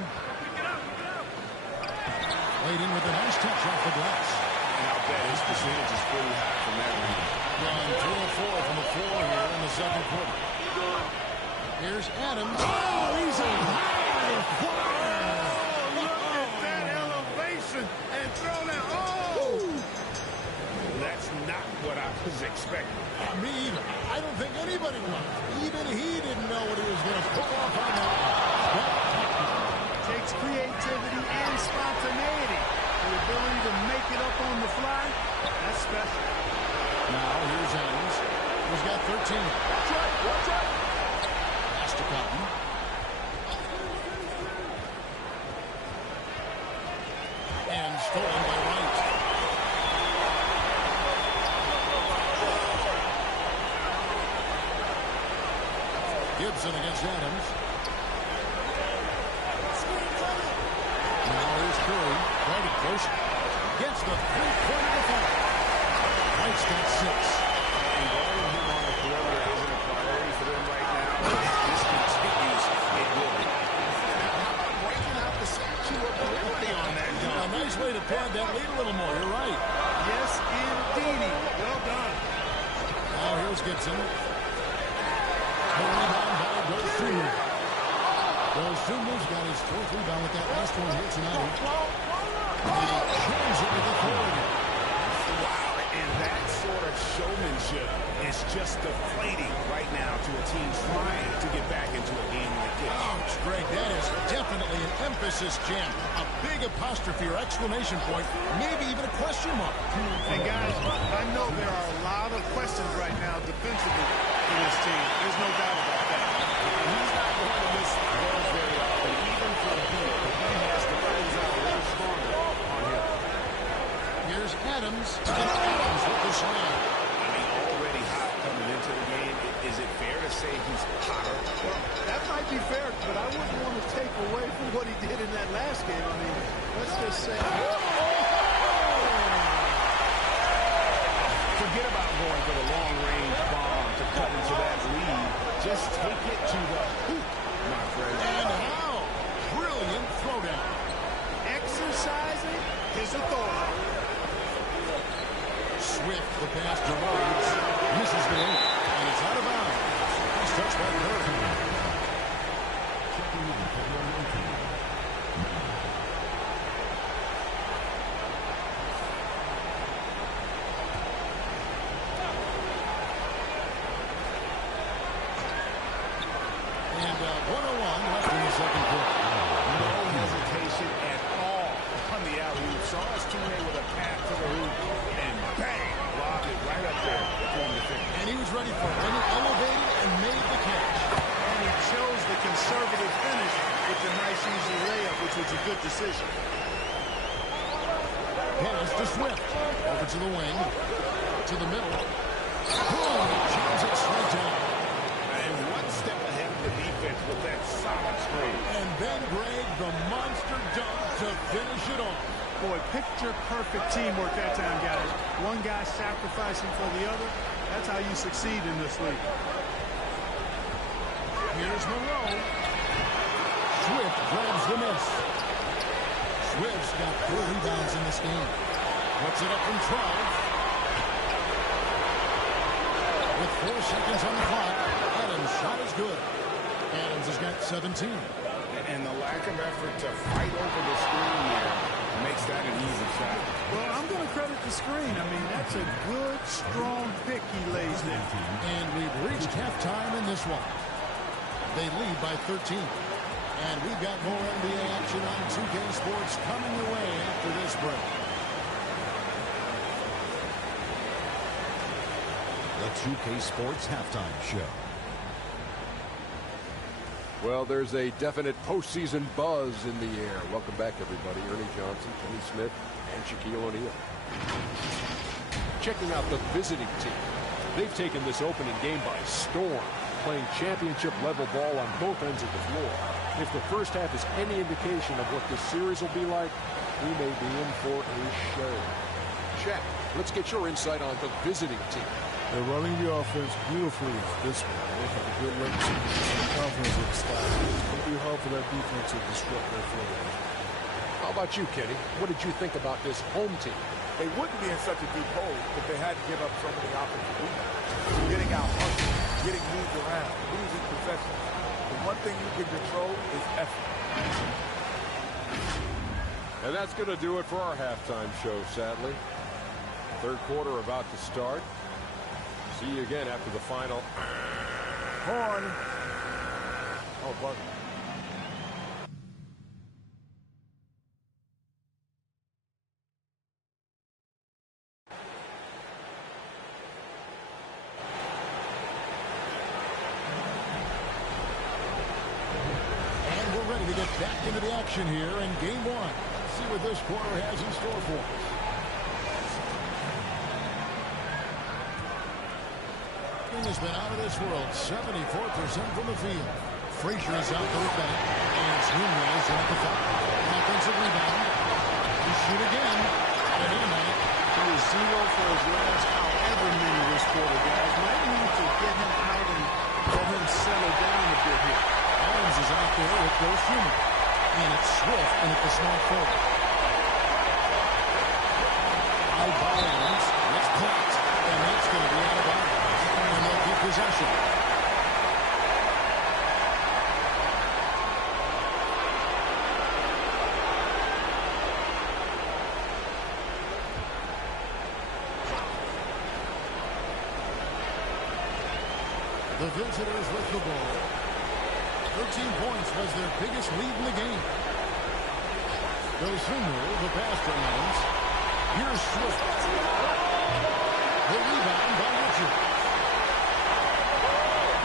Laid in with a nice touch off the glass. And I'll bet his percentage is pretty high from that range. Gone 2 of 4 from the floor here in the second quarter. Here's Adams. Oh, he's a high fire. Look at that elevation and throw that. Oh! That's not what I was expecting. Me either. I don't think anybody was. Even he didn't know what he was going to pull off on that. Takes creativity and spontaneity. The ability to make it up on the fly, that's special. Now here's Adams. He's got 13. Watch out, watch out. Pass to Cotton. stolen by Wright. Gibson against Adams. Now here's Curry. Right at close. Gets the three-pointer to fall. Wright's got 6. And guarding him on the perimeter isn't a priority for them right now. This continues, it will be. How about breaking out the statue of liberty on that dunk? A nice way to pad that lead a little more. You're right. Yes, indeedy. Well done. Now here's Gibson. The rebound by Dosunmu. Dosunmu's got his 4th rebound with that last one here tonight. And he jams it with authority. Wow, and that sort of showmanship is just deflating right now to a team trying to get back into a game like this. Ouch, Greg, that is definitely an emphasis jam. A big apostrophe or exclamation point, maybe even a question mark. And guys, I know there are a lot of questions right now defensively for this team. There's no doubt about that. He's not going to miss balls very often, even from here. He has to close out a little stronger on him. Here's Adams, and Adams with the slam. I mean, already hot coming into the game. Is it fair to say he's hotter? Well, that might be fair, but I wouldn't want to take away from what he did in that last game. I mean, let's just say... Forget about going for the long-range bomb to cut into that lead. Just take it to the hoop, my friend. And how? Brilliant throwdown. Exercising his authority. Swift, the pass to Rhodes. Misses the 8, and it's out of bounds. He's touched by Curry. And 101 left in the second quarter. No hesitation at all on the alley-oop. Saw his teammate with a pass to the hoop, and bang, lobbed it right up there for him to finish. And he was ready for it. And he elevated and made the catch. And he chose the conservative finish with the nice, easy layup, which was a good decision. Pass to Swift. Over to the wing. To the middle. Boom! Jams it straight down. And one step ahead of the defense with that solid screen. And then Greg, the monster dunk to finish it off. Boy, picture-perfect teamwork that time, guys. One guy sacrificing for the other. That's how you succeed in this league. Here's Monroe. Swift grabs the miss. Swift's got 4 rebounds in this game. Puts it up from 12. With 4 seconds on the clock, Adams' shot is good. Adams has got 17. And the lack of effort to fight over the screen here makes that an easy shot. Well, I'm going to credit the screen. I mean, that's a good, strong pick he lays there. And we've reached halftime in this one. They lead by 13. And we've got more NBA action on 2K Sports coming your way after this break. The 2K Sports Halftime Show. Well, there's a definite postseason buzz in the air. Welcome back, everybody. Ernie Johnson, Kenny Smith, and Shaquille O'Neal. Checking out the visiting team. They've taken this opening game by storm, playing championship-level ball on both ends of the floor. If the first half is any indication of what this series will be like, we may be in for a show. Shaq, let's get your insight on the visiting team. They're running the offense beautifully this way. They have a good look and confidence with the style. It's going to be hard for that defense to disrupt their flow. How about you, Kenny? What did you think about this home team? They wouldn't be in such a deep hole if they had to give up so many offensive rebounds. Getting out hustled, getting moved around, losing possession. The one thing you can control is effort. And that's going to do it for our halftime show, sadly. Third quarter about to start. See you again after the final. Horn. Oh, button. back into the action here in game one. Let's see what this quarter has in store for us. Has been out of this world, 74% from the field. Frazier is out there with that, and it's Nunez at the foul. Offensive rebound. He shoot again, and in that. He was 0 for his last however many this quarter, guys. Might need to get him out and let him settle down a bit here. Adams is out there with Bill Schumann, and it's Swift in at the small forward. Out by Adams, it's blocked, and that's going to be out of bounds. And they'll keep possession. The visitors with the ball. 13 points was their biggest lead in the game. Dosunmu, the pass to Adams. Here's Swift. The rebound by Richard.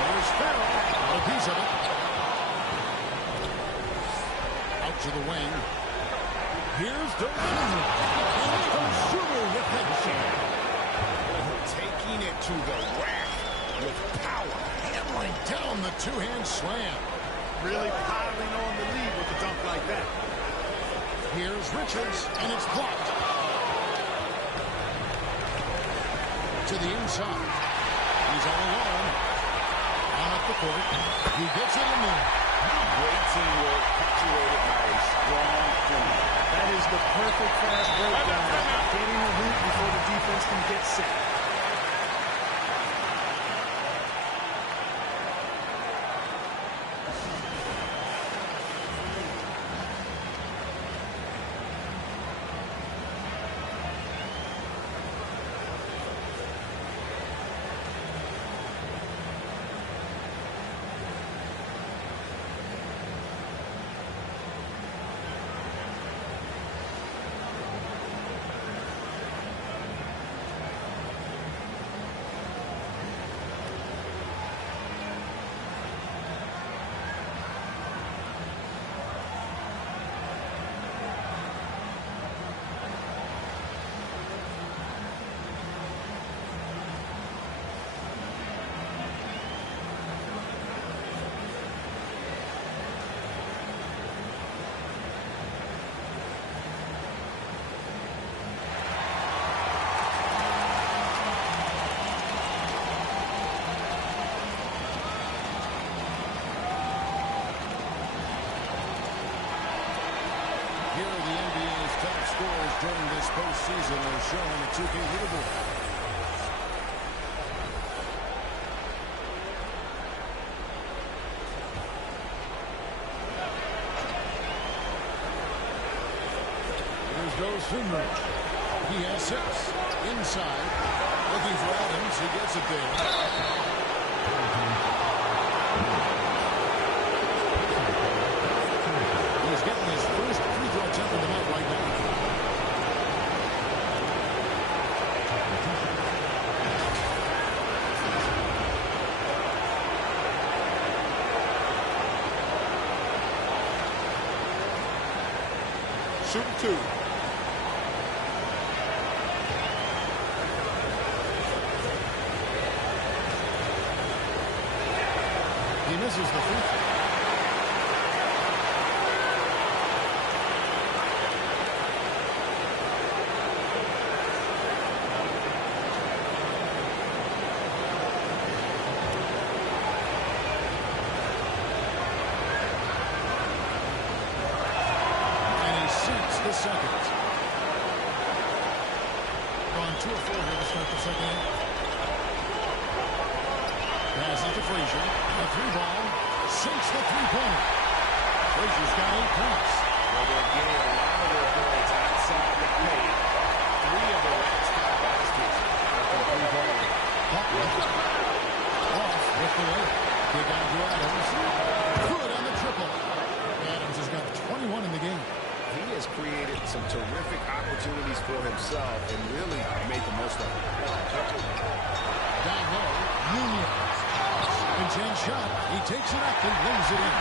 There's Farrell. Got a piece of it. Out to the wing. Here's Dosunmu. And Dosunmu with that shot. Taking it to the rack with power. Hammering down the two-hand slam. Really piling on the lead with a dunk like that. Here's Richards, and it's blocked. To the inside. He's all alone. On up the court. He gets it in there. Great teamwork, punctuated by a strong finish. That is the perfect fast breakdown. Getting a hoop before the defense can get set. During this postseason are shown on the 2K leaderboard. Here's Dosunmu. He has 6. Inside. Looking for Adams. He gets it there. He's getting his first free throw attempt of the night right now. Shooting 2. He misses the free throw. The second. Gone 2 of 4 here to start the second half. Pass it to Frazier. A 3-ball. Sinks the 3-pointer. Frazier's got 8 points. Well, they're getting a lot of their points outside the paint. 3 of the last 5 baskets are from 3-pointers. Butler. Off with the layup. Kick out to Adams. Good on the triple. Adams has got 21 in the game. He has created some terrific opportunities for himself and really made the most of it. Down low, Nunez. Second chance shot. He takes it up and lays it in.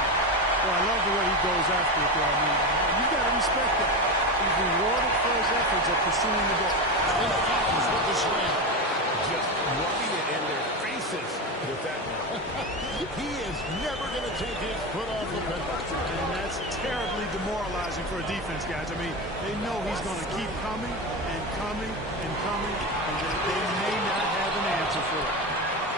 Well, I love the way he goes after it, though. I mean, you got to respect that. He's rewarded for his efforts of pursuing the ball. And Collins with the slam. Just rubbing it in their faces with that one. He is never going to take his foot off the pedal. And that's terribly demoralizing for a defense, guys. I mean, they know he's going to keep coming and coming and coming, and they may not have an answer for it.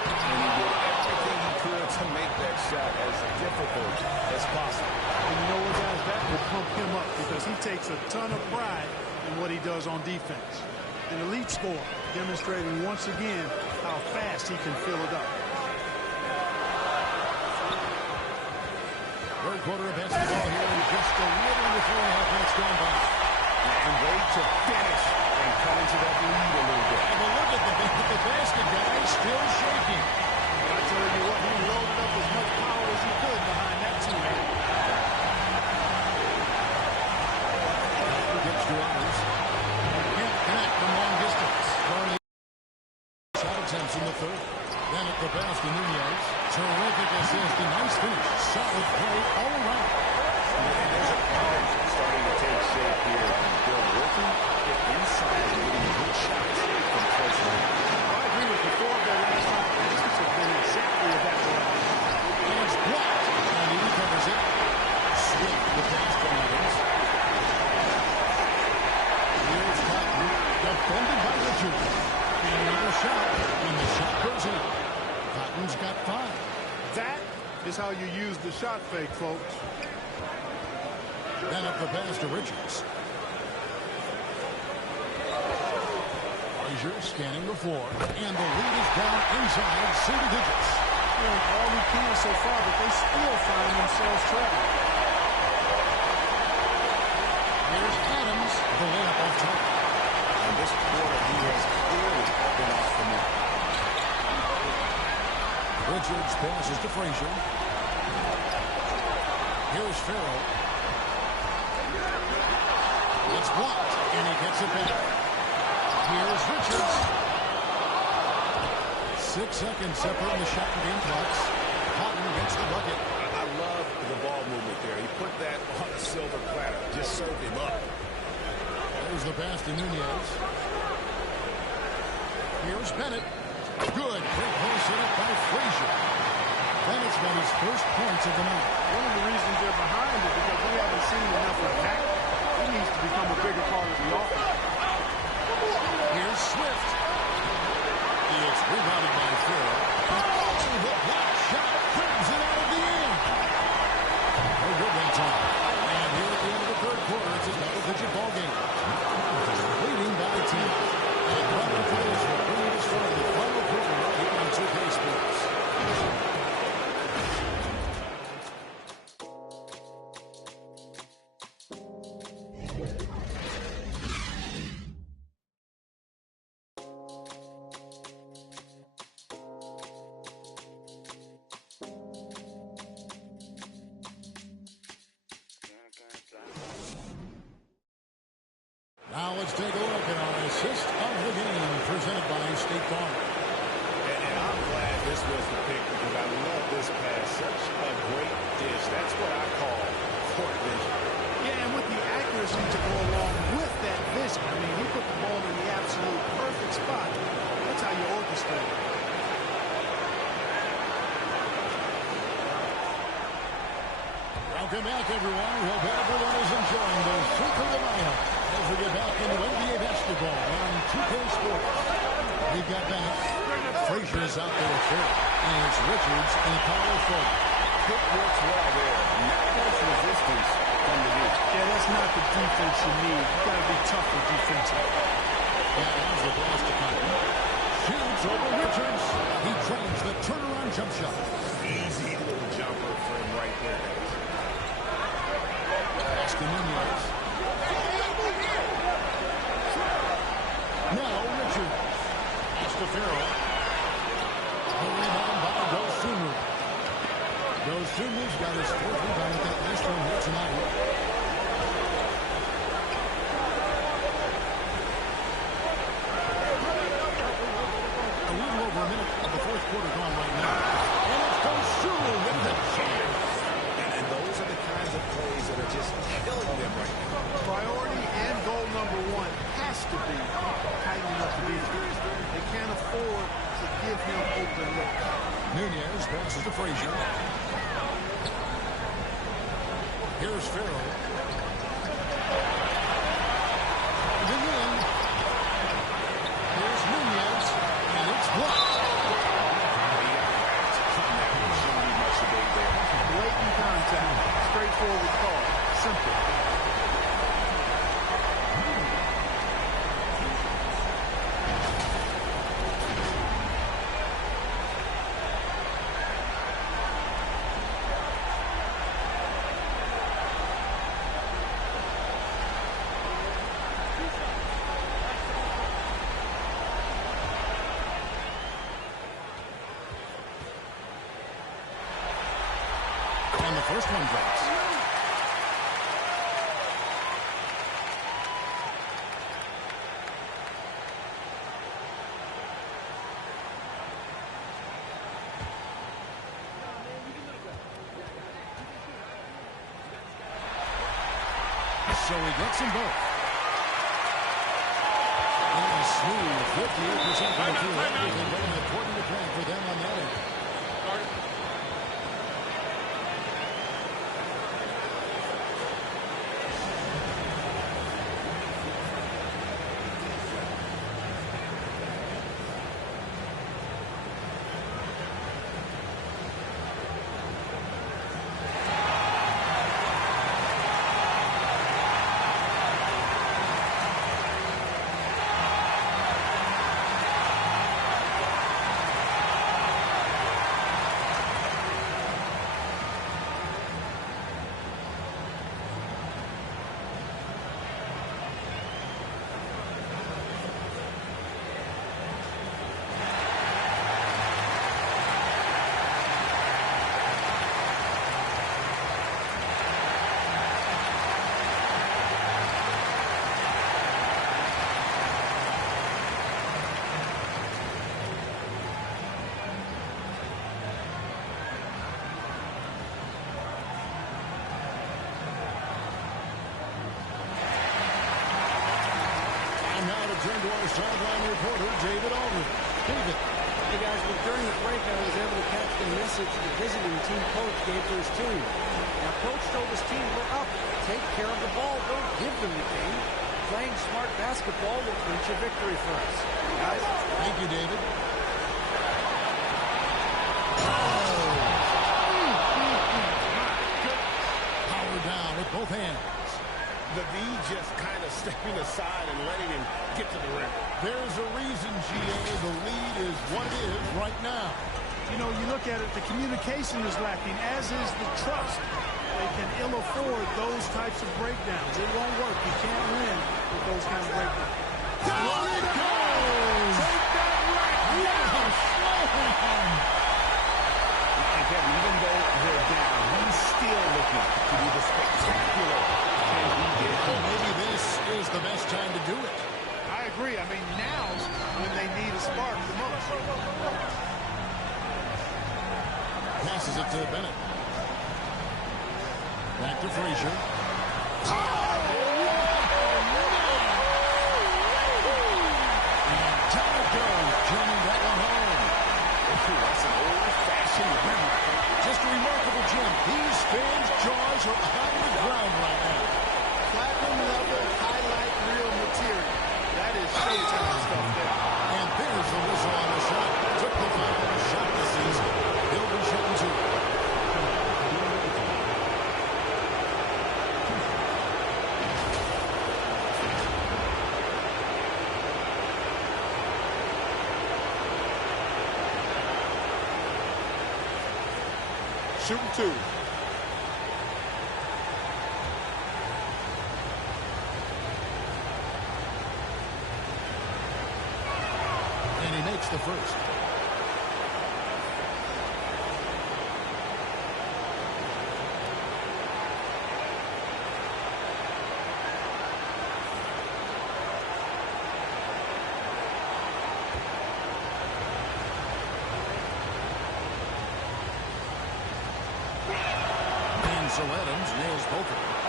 And he did everything he could to make that shot as difficult as possible. And you know what, guys? That would pump him up because he takes a ton of pride in what he does on defense. An elite scorer, demonstrating once again how fast he can fill it up. Third quarter of basketball here, and just a little under 4.5 minutes gone by. And wait to finish and come into that lead a little bit. Have a look at the basket, guys, still shaking. I tell you what, he loaded up as much power as he could behind that two-hand. Gets to others. Can't connect from long distance. Shot attempts in the third. Then at the basket, Nunez. Terrific assist, a nice finish. Solid play all around. And there's a pattern starting to take shape here. They're working it inside and getting good shots from close range. I agree with you. 4 of their last 5 passes have been exactly that way. And it's blocked. And he recovers it. Swift the pass to Adams. Here's Cotton. Defended by Richards. And another shot. And the shot goes in. Cotton's got 5. That is how you use the shot fake, folks. Then up the pass to Richards. Frazier scanning the floor. And the lead is down inside single digits. Doing all he can so far, but they still find themselves trapped. Here's Adams. The layup off top. And this quarter, he has clearly been off the mark. Richards passes to Frazier. Here's Farrell. It's blocked, and he gets it back. Here's Richards. 6 seconds separating the shot and game clocks. Cotton gets the bucket. I love the ball movement there. He put that on a silver platter. Just served him up. There's the pass to Nunez. Here's Bennett. Good. Great post hit up by Frazier. Bennett's got his first points of the night. One of the reasons they're behind is because we haven't seen enough of that. He needs to become a bigger part of the offense. Here's Swift. It's rebounded by Farrell. Oh, the block shot cribs it out of the air. No good that time. And here at the end of the third quarter, it's a double-digit ball game. Leading by 10. And Robert Players will bring us from the final quarter here on 2K Sports. Now let's take a look at our assist of the game presented by State Farm. And I'm glad this was the pick because I love this pass. Such a great dish. That's what I call court vision. Yeah, and with the accuracy to go along with that vision. I mean, he put the ball in the absolute perfect spot. That's how you orchestrate it. Welcome back, everyone. We hope everyone is enjoying the Cinco de Mayo as we get back into NBA basketball on 2K Sports. We've got Bennett. Frazier's out there with Farrell. And it's Richards in the power forward. Pick works well there. Not much resistance from the deep. Yeah, that's not the defense you need. You got to be tougher defensively. Yeah, there's the pass to Cotton. Shoots over Richards. He trains the turnaround jump shot. Easy little jumper for him right there. Nunez. Now Richard. Pass to Farrell. The rebound by Dosunmu. Dosunmu's got his 4th rebound at that last one here tonight. A little over a minute of the 4th quarter gone right now. And it's Dosunmu with the chance. And those are the plays that are just killing them right now. Priority and goal number one has to be tightening up the defense. They can't afford to give him open looks. Nunez passes to Frazier. Here's Farrell. Again. Here's Nunez, and it's blocked. Blatant contact. Straightforward call. Simple. And the first one drops. So he gets them both. And smooth, 58% from the field. Everything going according to plan for them on that end. Turn to our sideline reporter, David Aldridge. David. Hey, guys, well, during the break, I was able to catch the message the visiting team coach gave to his team. Now, coach told his team, we're up. Take care of the ball. Don't give them the game. Playing smart basketball will clinch a victory for us. Guys? Thank you, David. Power down with both hands. The V just kind of stepping aside and letting him get to the rim. There's a reason, GA. The lead is what it is right now. You know, you look at it, the communication is lacking, as is the trust. They can ill afford those types of breakdowns. It won't work. You can't win with those kind of breakdowns. Down it goes! Take that right now! And Kevin, even though they're down, he's still looking to do the spectacular. Well, maybe this is the best time to do it. I agree. I mean, now's when they need a spark the most. Passes it to Bennett. Back to Frazier. And down it goes, jamming that one home. That's an old-fashioned rim. Just a remarkable jam. These fans' jaws are on the ground right now. Platinum level highlight reel material. That is showtime stuff there. And there's the whistle on the shot. Took the final shot this season. He'll be shooting two. Shooting two. And he makes the first. And so Adams nails both of them.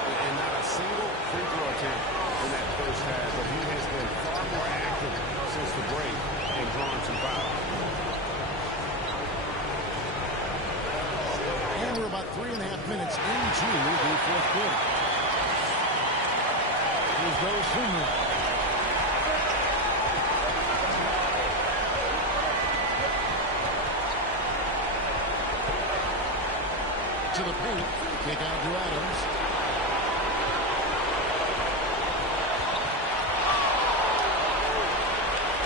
single free throw attempt in that first half, but he has been far more active since the break and drawn some fouls. And we're about 3.5 minutes into the fourth quarter. Here's those Schumer. To the paint. Kick out to Adams.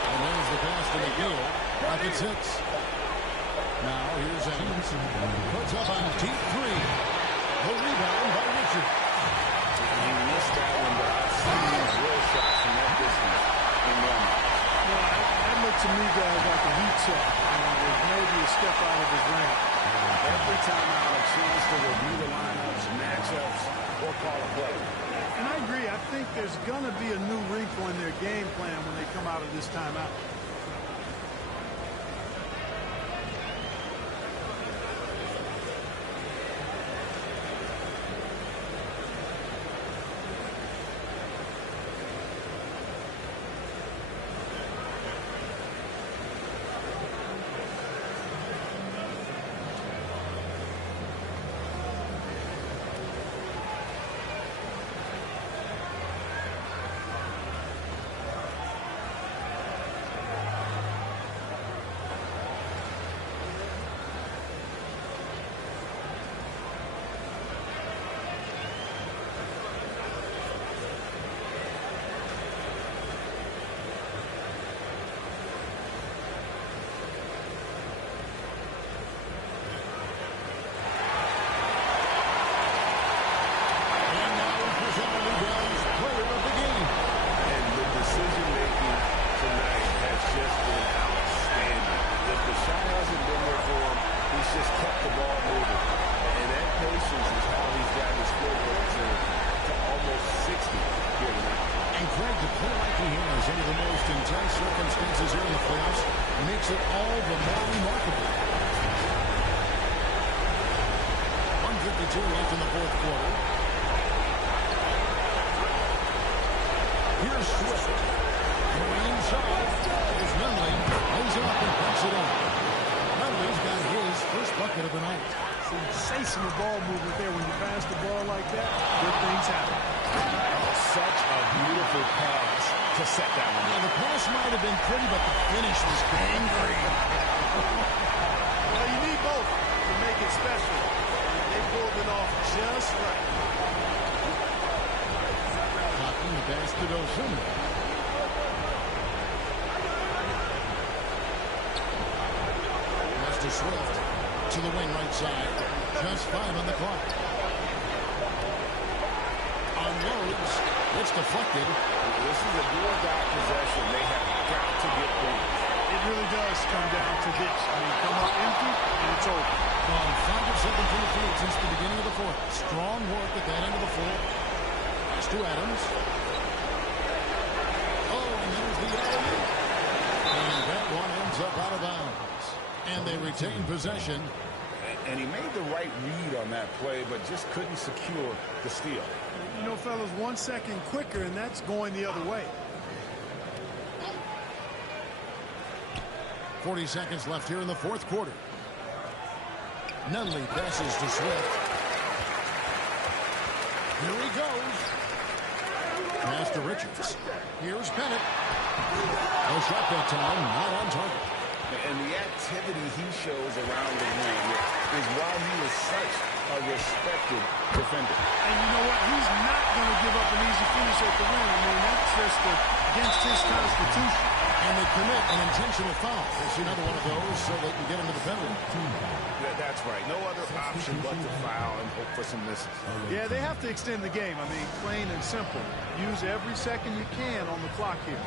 And there's the pass to McGill. Back at 6. Now here's Adams. Puts up on deep three. The rebound by Richard. He missed that one, but I've seen these real shots from that distance in Roma. That looked to me, guys, like a heat check. With maybe a step out of his range. Every time out, a chance to review the lineups, matchups, or call a play. And I agree. I think there's going to be a new wrinkle in their game plan when they come out of this timeout. Sensational ball movement there. When you pass the ball like that, good things happen. Such a beautiful pass to set that one. Yeah, the pass might have been pretty, but the finish was angry. Well, you need both to make it special. They pulled it off just right. Cotton, the pass to Dosunmu. Mr. Swift to the wing right side. Just 5 on the clock. Unloads. It's deflected. This is a do-or-die possession. They have got to get points. It really does come down to this. I mean, come up empty, and it's over. Gone 5 of 7 from the field since the beginning of the fourth. Strong work at that end of the floor. Pass to Adams. Oh, and there's the alley. And that one ends up out of bounds. And they retain possession. And he made the right read on that play, but just couldn't secure the steal. You know, fellas, 1 second quicker, and that's going the other way. 40 seconds left here in the fourth quarter. Nunley passes to Swift. Here he goes. Pass to Richards. Here's Bennett. No shot that time, not on target. And the activity he shows around the ring is why he is such a respected defender. And you know what? He's not going to give up an easy finish at the rim. I mean, that's just against his constitution. And they commit an intentional foul. They see another one of those so they can get into the penalty. That's right. No other option but to foul and hope for some misses. Yeah, they have to extend the game. I mean, plain and simple. Use every second you can on the clock here.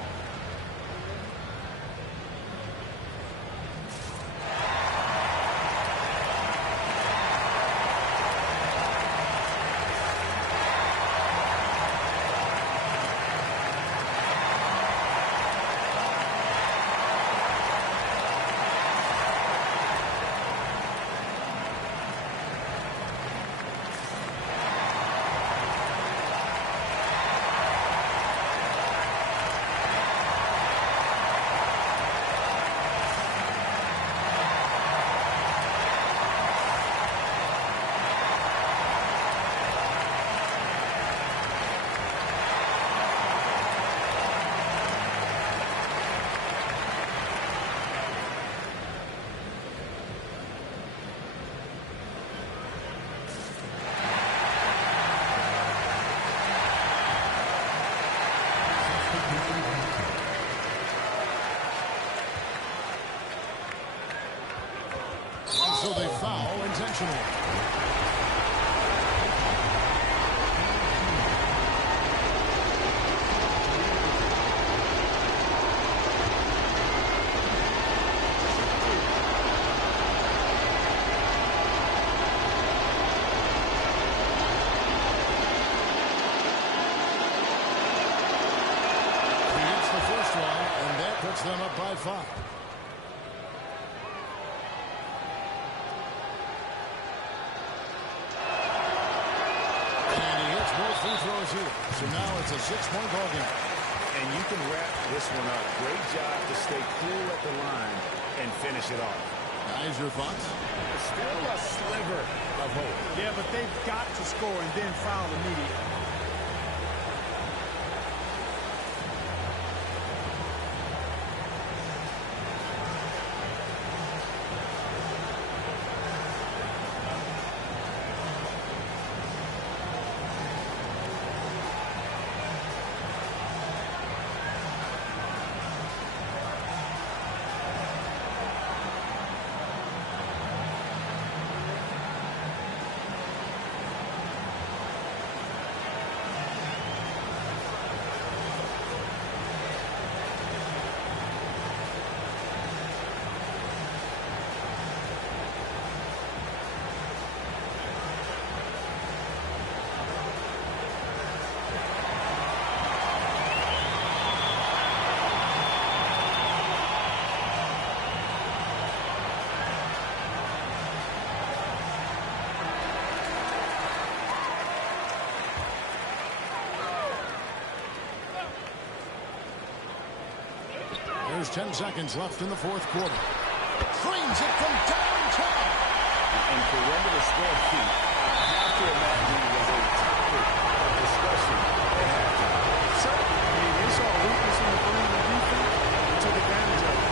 intentional. He hits the first one, and that puts them up by 5. Free throws here. So now it's a 6-point ball game. And you can wrap this one up. Great job to stay cool at the line and finish it off. Guys, your thoughts? Still a sliver of hope. Yeah, but they've got to score and then foul immediately. There's 10 seconds left in the fourth quarter. Trains it from downtown. And perimeter score feet, I have to imagine it was a topic of discussion at halftime. So, I mean, they saw a weakness in the perimeter defense and took advantage of it.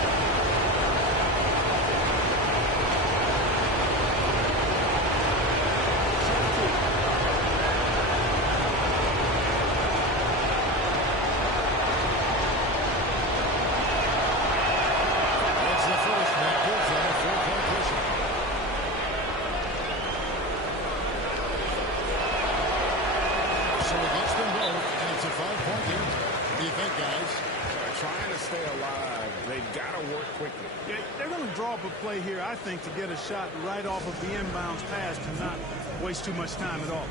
Play here, I think, to get a shot right off of the inbounds pass to not waste too much time at all.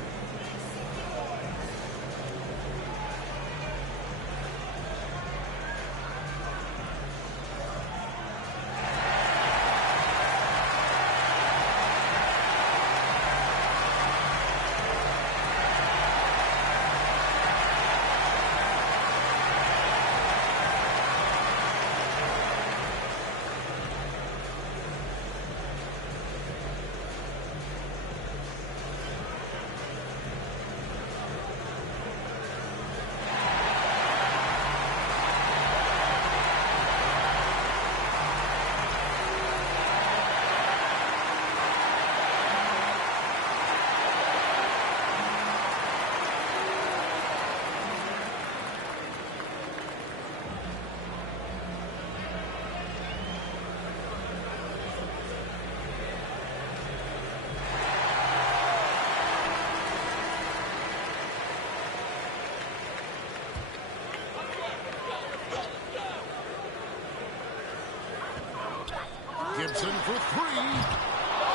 Gibson for 3.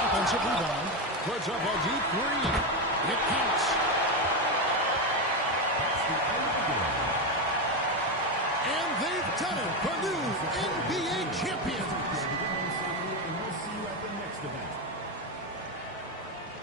Offensive rebound. Puts up a deep 3. It counts. And they've done it. The new NBA champions.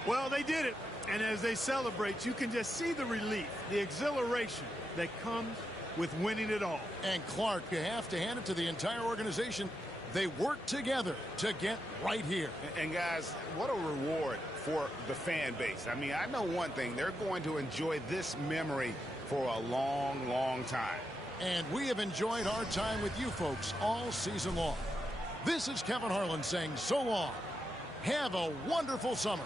Well, they did it. And as they celebrate, you can just see the relief, the exhilaration that comes with winning it all. And Clark, you have to hand it to the entire organization. They work together to get right here. And guys, what a reward for the fan base. I mean, I know one thing. They're going to enjoy this memory for a long, long time. And we have enjoyed our time with you folks all season long. This is Kevin Harlan saying so long. Have a wonderful summer.